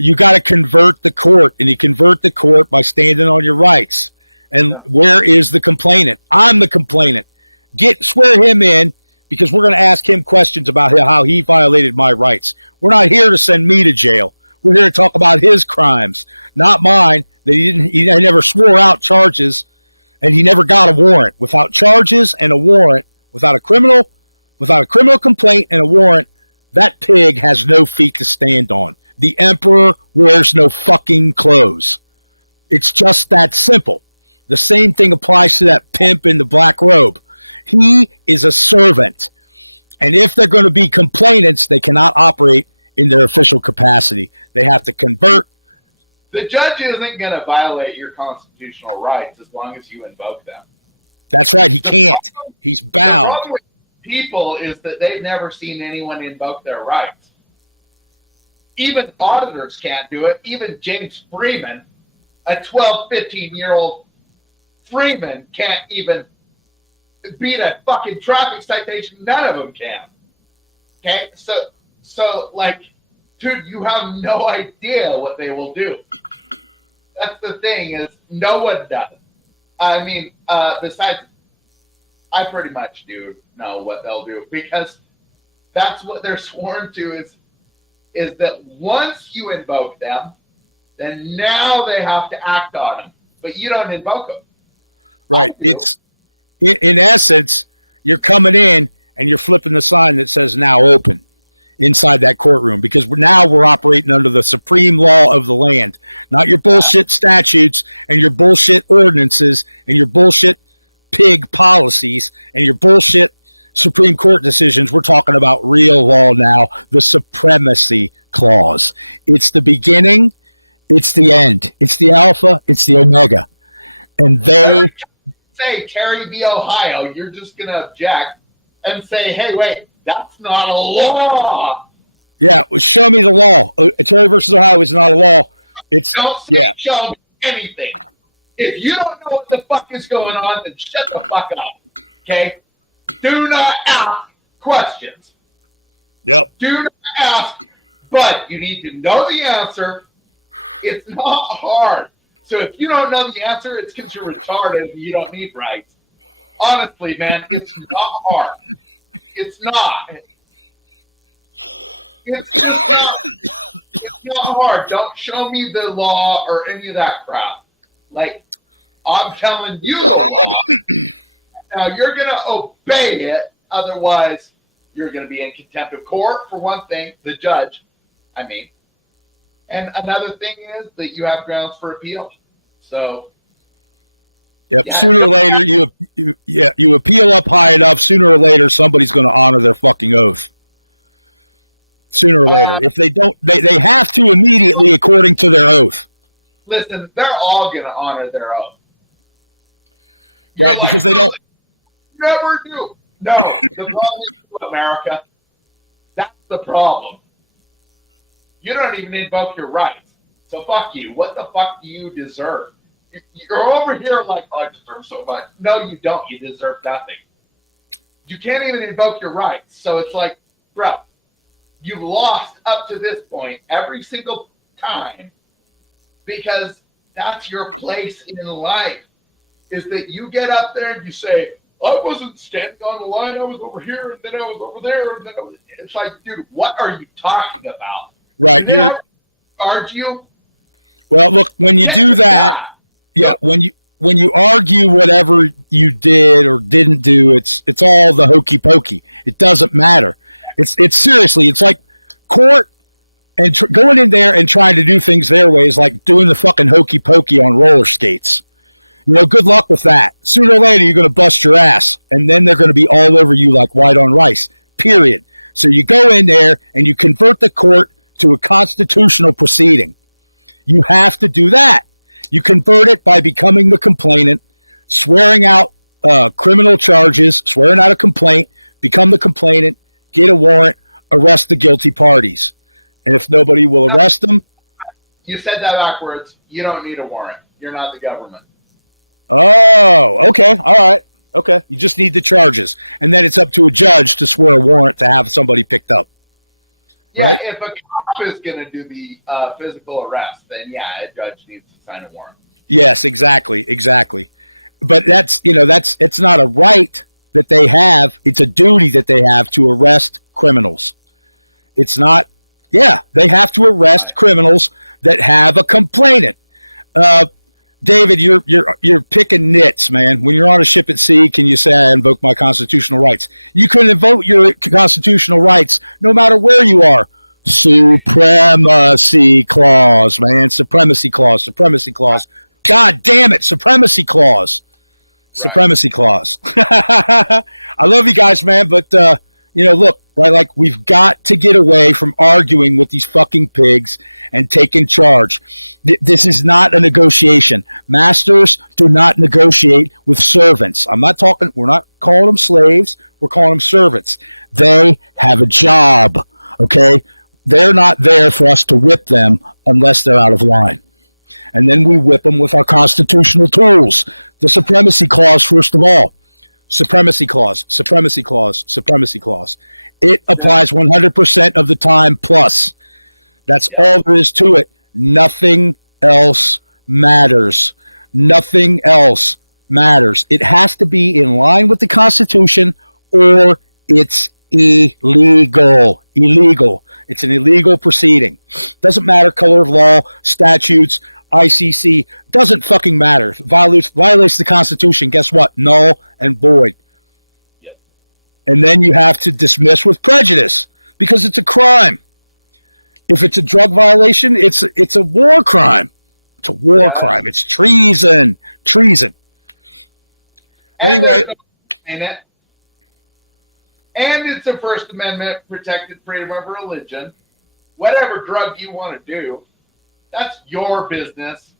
You got to convert the court, and you convert the court by standing on your rights. And where is the complainant? I'm the complainant. Swear him in, because we're going to ask him questions about how he violated my rights. We're not here to send me to jail. We're here to talk about his crimes, not mine. He never swore out charges, and he never got a warrant. Without charges and a warrant, without a criminal complaint and a warrant, that pig has no feet to stand on. The emperor wears no fucking clothes. It's just that simple. The same thing applies to that pimp in the black robe. He is a servant. And if they're going to be complainants, they cannot operate in their official capacity. They have to convert. The judge isn't going to violate your constitutional rights as long as you invoke them. That's right. He can't. He's bound. The problem with people is that they've never seen anyone invoke their rights. Even auditors can't do it. Even James Freeman, a 12, 15-year-old Freeman, can't even beat a fucking traffic citation. None of them can. Okay? So dude, you have no idea what they will do. That's the thing, is no one does. I mean, besides, I pretty much do know what they'll do, because that's what they're sworn to, is is that once you invoke them, then now they have to act on them. But you don't invoke them. Right. It's in essence, you're coming in and you're flipping the sign that says now open inside that courtroom, because we're operating under the supreme law of the land, not your bullshit statutes and your bullshit ordinances and your bullshit pig policies and your bullshit Supreme Court decisions. We're talking about real law now, the Supremacy Clause. It's the beginning, it's the end, it's the alpha, it's the omega. And they say Terry v. Ohio, you're just going to object and say, hey, wait, that's not a law. Yeah, show me the law. Terry versus Ohio is not a law. It's show me anything. If you don't know what the fuck is going on, then shut the fuck up. Okay? Do not ask questions. Yep. Do not ask, but you need to know the answer. It's not hard. So if you don't know the answer, it's because you're retarded and you don't need rights. Honestly, man, it's not hard. It's not. It's not hard. Don't show me the law or any of that crap. Like, I'm telling you the law. Now, you're going to obey it. Otherwise, you're going to be in contempt of court, for one thing. The judge, I mean. And another thing is that you have grounds for appeal. So, yep. Yeah. Sooner or later, you appeal up high enough. Sooner or later, somebody's going to honor their fucking oath. Sooner or later, if they don't, they have to immediately, according to their oath. Listen, they're all going to honor their oath. Right, because they don't. Never do. No, the problem is America. That's the problem. You don't even invoke your rights. So fuck you. What the fuck do you deserve? You're over here like, oh, I deserve so much. No, you don't. You deserve nothing. You can't even invoke your rights. So it's like, bro, you've lost up to this point every single time because that's your place in life, is that you get up there and you say, I wasn't standing on the line. I was over here, and then I was over there, and then I was... It's like, dude, what are you talking about? Right. You argue? Well, look, when you do that, yeah, when you argue whatever you did or didn't do, it's all the hokey pokey. It doesn't matter. It's seriously, it's like court and going in there and trying to do things their way is like doing the fucking hokey pokey on roller skates. You know, good luck with that. Sooner or later, you're going to bust your ass, and then they're going to be all over you like white on rice, period. So you go in there and you convert the court to a constitutional proceeding. You have to do that. You convert it by becoming the complainant, swearing out criminal charges, swearing out a complaint, become the complainant, get a warrant, arrest the guilty parties. And if nobody will arrest them... You said that backwards. You don't need a warrant. You're not the government. Oh, okay. All right. Okay. You just need the charges. And then it's up to a judge to swear a warrant to have somebody picked up. Yeah, right? If a cop is going to do the physical arrest, then yeah, a judge needs to sign a warrant. Yes, exactly. But it's not a right that they have. It's a duty that they have to arrest criminals. It's not, they have to arrest criminals that have a complainant. David, you're picking nits, man. When you're on a ship at sea, can you say I invoke my constitutional rights? You can invoke your constitutional rights no matter where you are. Supremacy Clause, man. Supremacy Clause. God damn it, Supremacy Clause. Supremacy Clause. I love you guys, man, but look, right, like we've got to get away from arguing with these fucking pigs and taking charge. This is not a negotiation. Masters do not negotiate with servants. We're not calling them slaves, we're calling them servants. They have a job, okay? They're not there for us to whip them unless they're out of line. And then we whip them with our constitutional tools. The Supremacy Clause, first of all. Supremacy Clause. It applies 100% of the time plus. That's all there is to it. Nothing else matters. It has to be in line with the Constitution or it's illegal. illegal. It's an illegal proceeding. Doesn't matter color of law, statutes, ICC. Doesn't fucking matter. Violates the Constitution. Guess what? Null and void. And then you have to dismiss with prejudice because it's a crime. If it's a drug violation, it's a war crime. It's a war crime. It's treason. Treason. Anyway. And it's a First Amendment protected freedom of religion. Whatever drug you want to do, that's your business.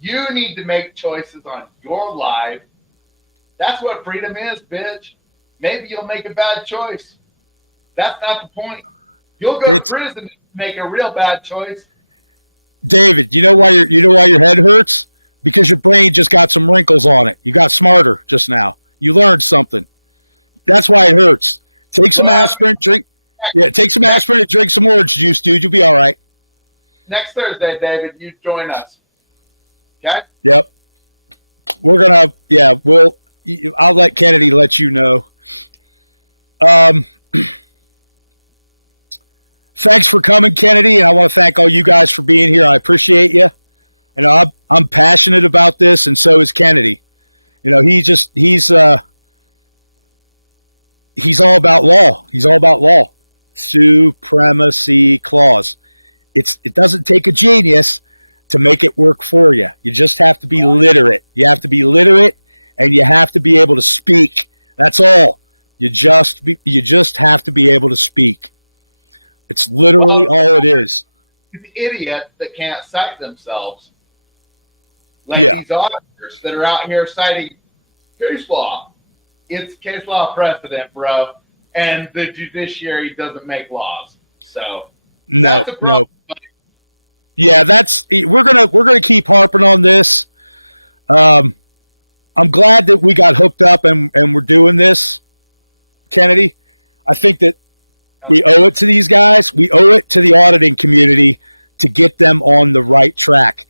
You need to make choices on your life. That's what freedom is, bitch. Maybe you'll make a bad choice. That's not the point. You'll go to prison and make a real bad choice. David, you know why your head hurts? Because your brain just got some wrinkles on it. You got smarter just now. You learned something. That's why it hurts. Take some aspirin, take some aspirin and drink some orange juice, dude. You'll be all right. Next Thursday, David, you join us. Okay? Yep. I'll let Kennedy let you know. Thanks for coming, Kennedy, and I want to thank all you guys for being here. I appreciate you. And I'm passionate about this, and so is Kennedy. You know, he's all about law. He's all about law. Supremacy Clause. It doesn't take a genius to make it work for you. You just have to be literate. You have to be literate, and you have to be able to speak. That's all. You just have to be able to speak. It's literally all it is. The idiot that can't cite themselves. Like these auditors that are out here citing case law. It's case law precedent, bro. And the judiciary doesn't make laws. So no. Yeah, we're gonna keep harping on this. I'm glad that we got hooked up and we're doing this, Kennedy. I think that we owe it to these guys. We owe it to the auditing community to get them on the right track.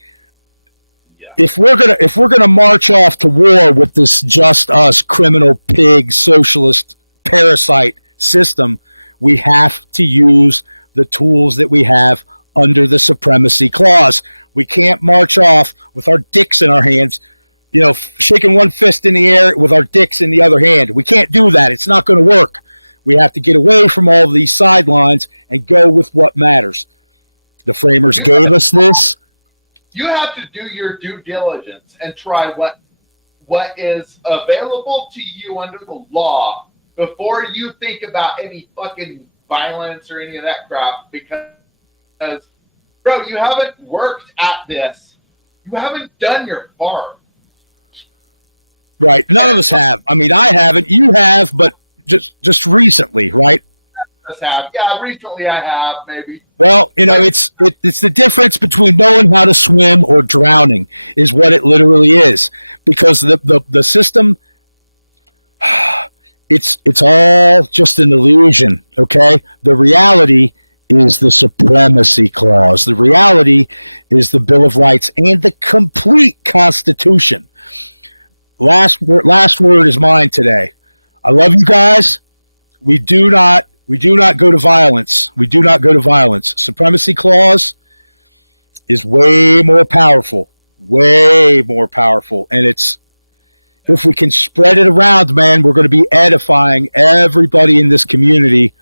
Yeah. If we're gonna march off to war with this just us criminal pig socialist parasite system, we have to use the tools that we have under the Supremacy Clause. We can't march off with our dicks in our hands, shaking one fist in the air with our dicks in the other hand. We can't do that. It's not going to work. We have to get away from all of these sidelines and go with what matters. The framers gave us this. You have to do your due diligence and try what is available to you under the law before you think about any fucking violence or any of that crap, because, bro, you haven't worked at this. You haven't done your part. Right. None of us have. I mean, I haven't. You have, but just recently, right? Yeah, recently I have, maybe. Well, it's the difference between knowing how to swim or drowning is what it literally is. Because the system, it's all just an illusion, okay? The reality is the Supremacy Clause. The reality is the Bill of Rights and the complete Constitution. Last word is mine today. I love you guys. We do not go to violence. We do not go to violence. Supremacy Clause is way more powerful. Way more powerful. And if we can spread it around, man, we're going to be edifying everybody in this community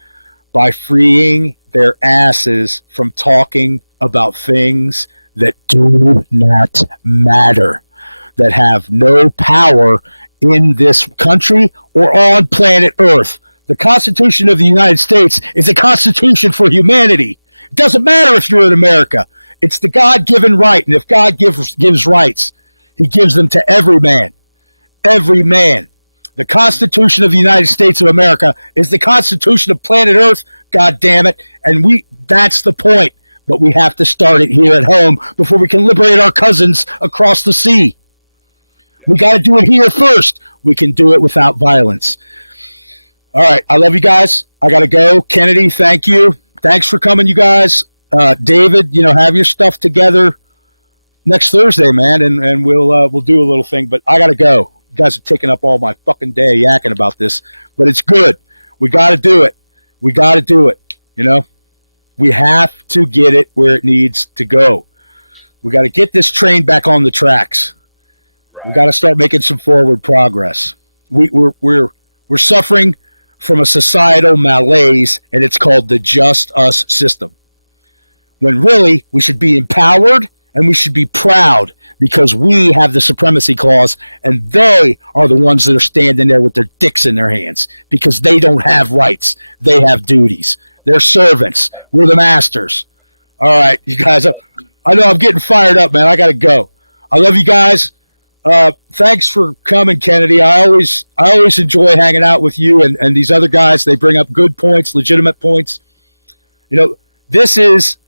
by freeing their asses from talking about things that do not matter, that have no power in this country or on planet Earth. The Constitution of the United States is a constitution for humanity. It doesn't matter if you're in America. It's the God-given right. And if God gives rights, he gives them to every man. Every man. The Constitution of the United States of America is the Constitution of planet Earth, God damn it. And that's the point. But we have to start it here at home before we can liberate our cousins across the sea. We got to do it here first. We can do it without violence. All right. I love you guys. I got to go. Kennedy, thank you. Thanks for coming, you guys. David, have your stuff together next Thursday, man, and we'll do a little thing. But I got to go. You guys are taking up all my fucking day yakking about this, but it's good. We got to do it. We got to do it. You know, we have to get it where it needs to go. We got to get this train back on the tracks. Right. We got to start making some forward progress. We're suffering from a societal malaise, and it's called the just us system. When really we should be empowered and we should be proud because we have the Supremacy Clause, and they are the ones that are standing there with their dicks in their hands because they don't have rights. They have duties. They're servants. We're the masters. All right, you guys. I know I'm getting fired up, man. I got to go. I love you guys. Thanks for coming, Kennedy. I always enjoy hanging out with you and these other guys. They bring up good points, legitimate points. You know, this is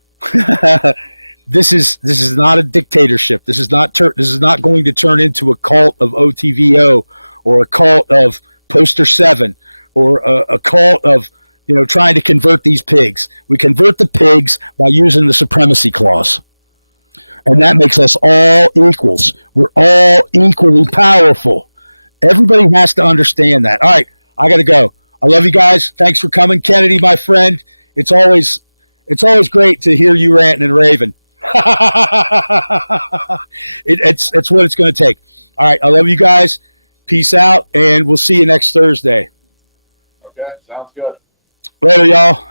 this is not a dictatorship. This is not going to turn into a cult of OTVO or a cult of Poster 7 or a cult of, you know, trying to convert these pigs. We convert the pigs by using the Supremacy Clause. And that makes us all equals. We're all equally powerful. Everybody has to understand that. All right, I got to go. I love you guys. Thanks for coming, Kennedy, my friend. It's always great to hear you ranting and raving. It's what it's going to take. All right, I love you guys. Peace out, and we'll see you next Thursday. Okay, sounds good. Later, y'all.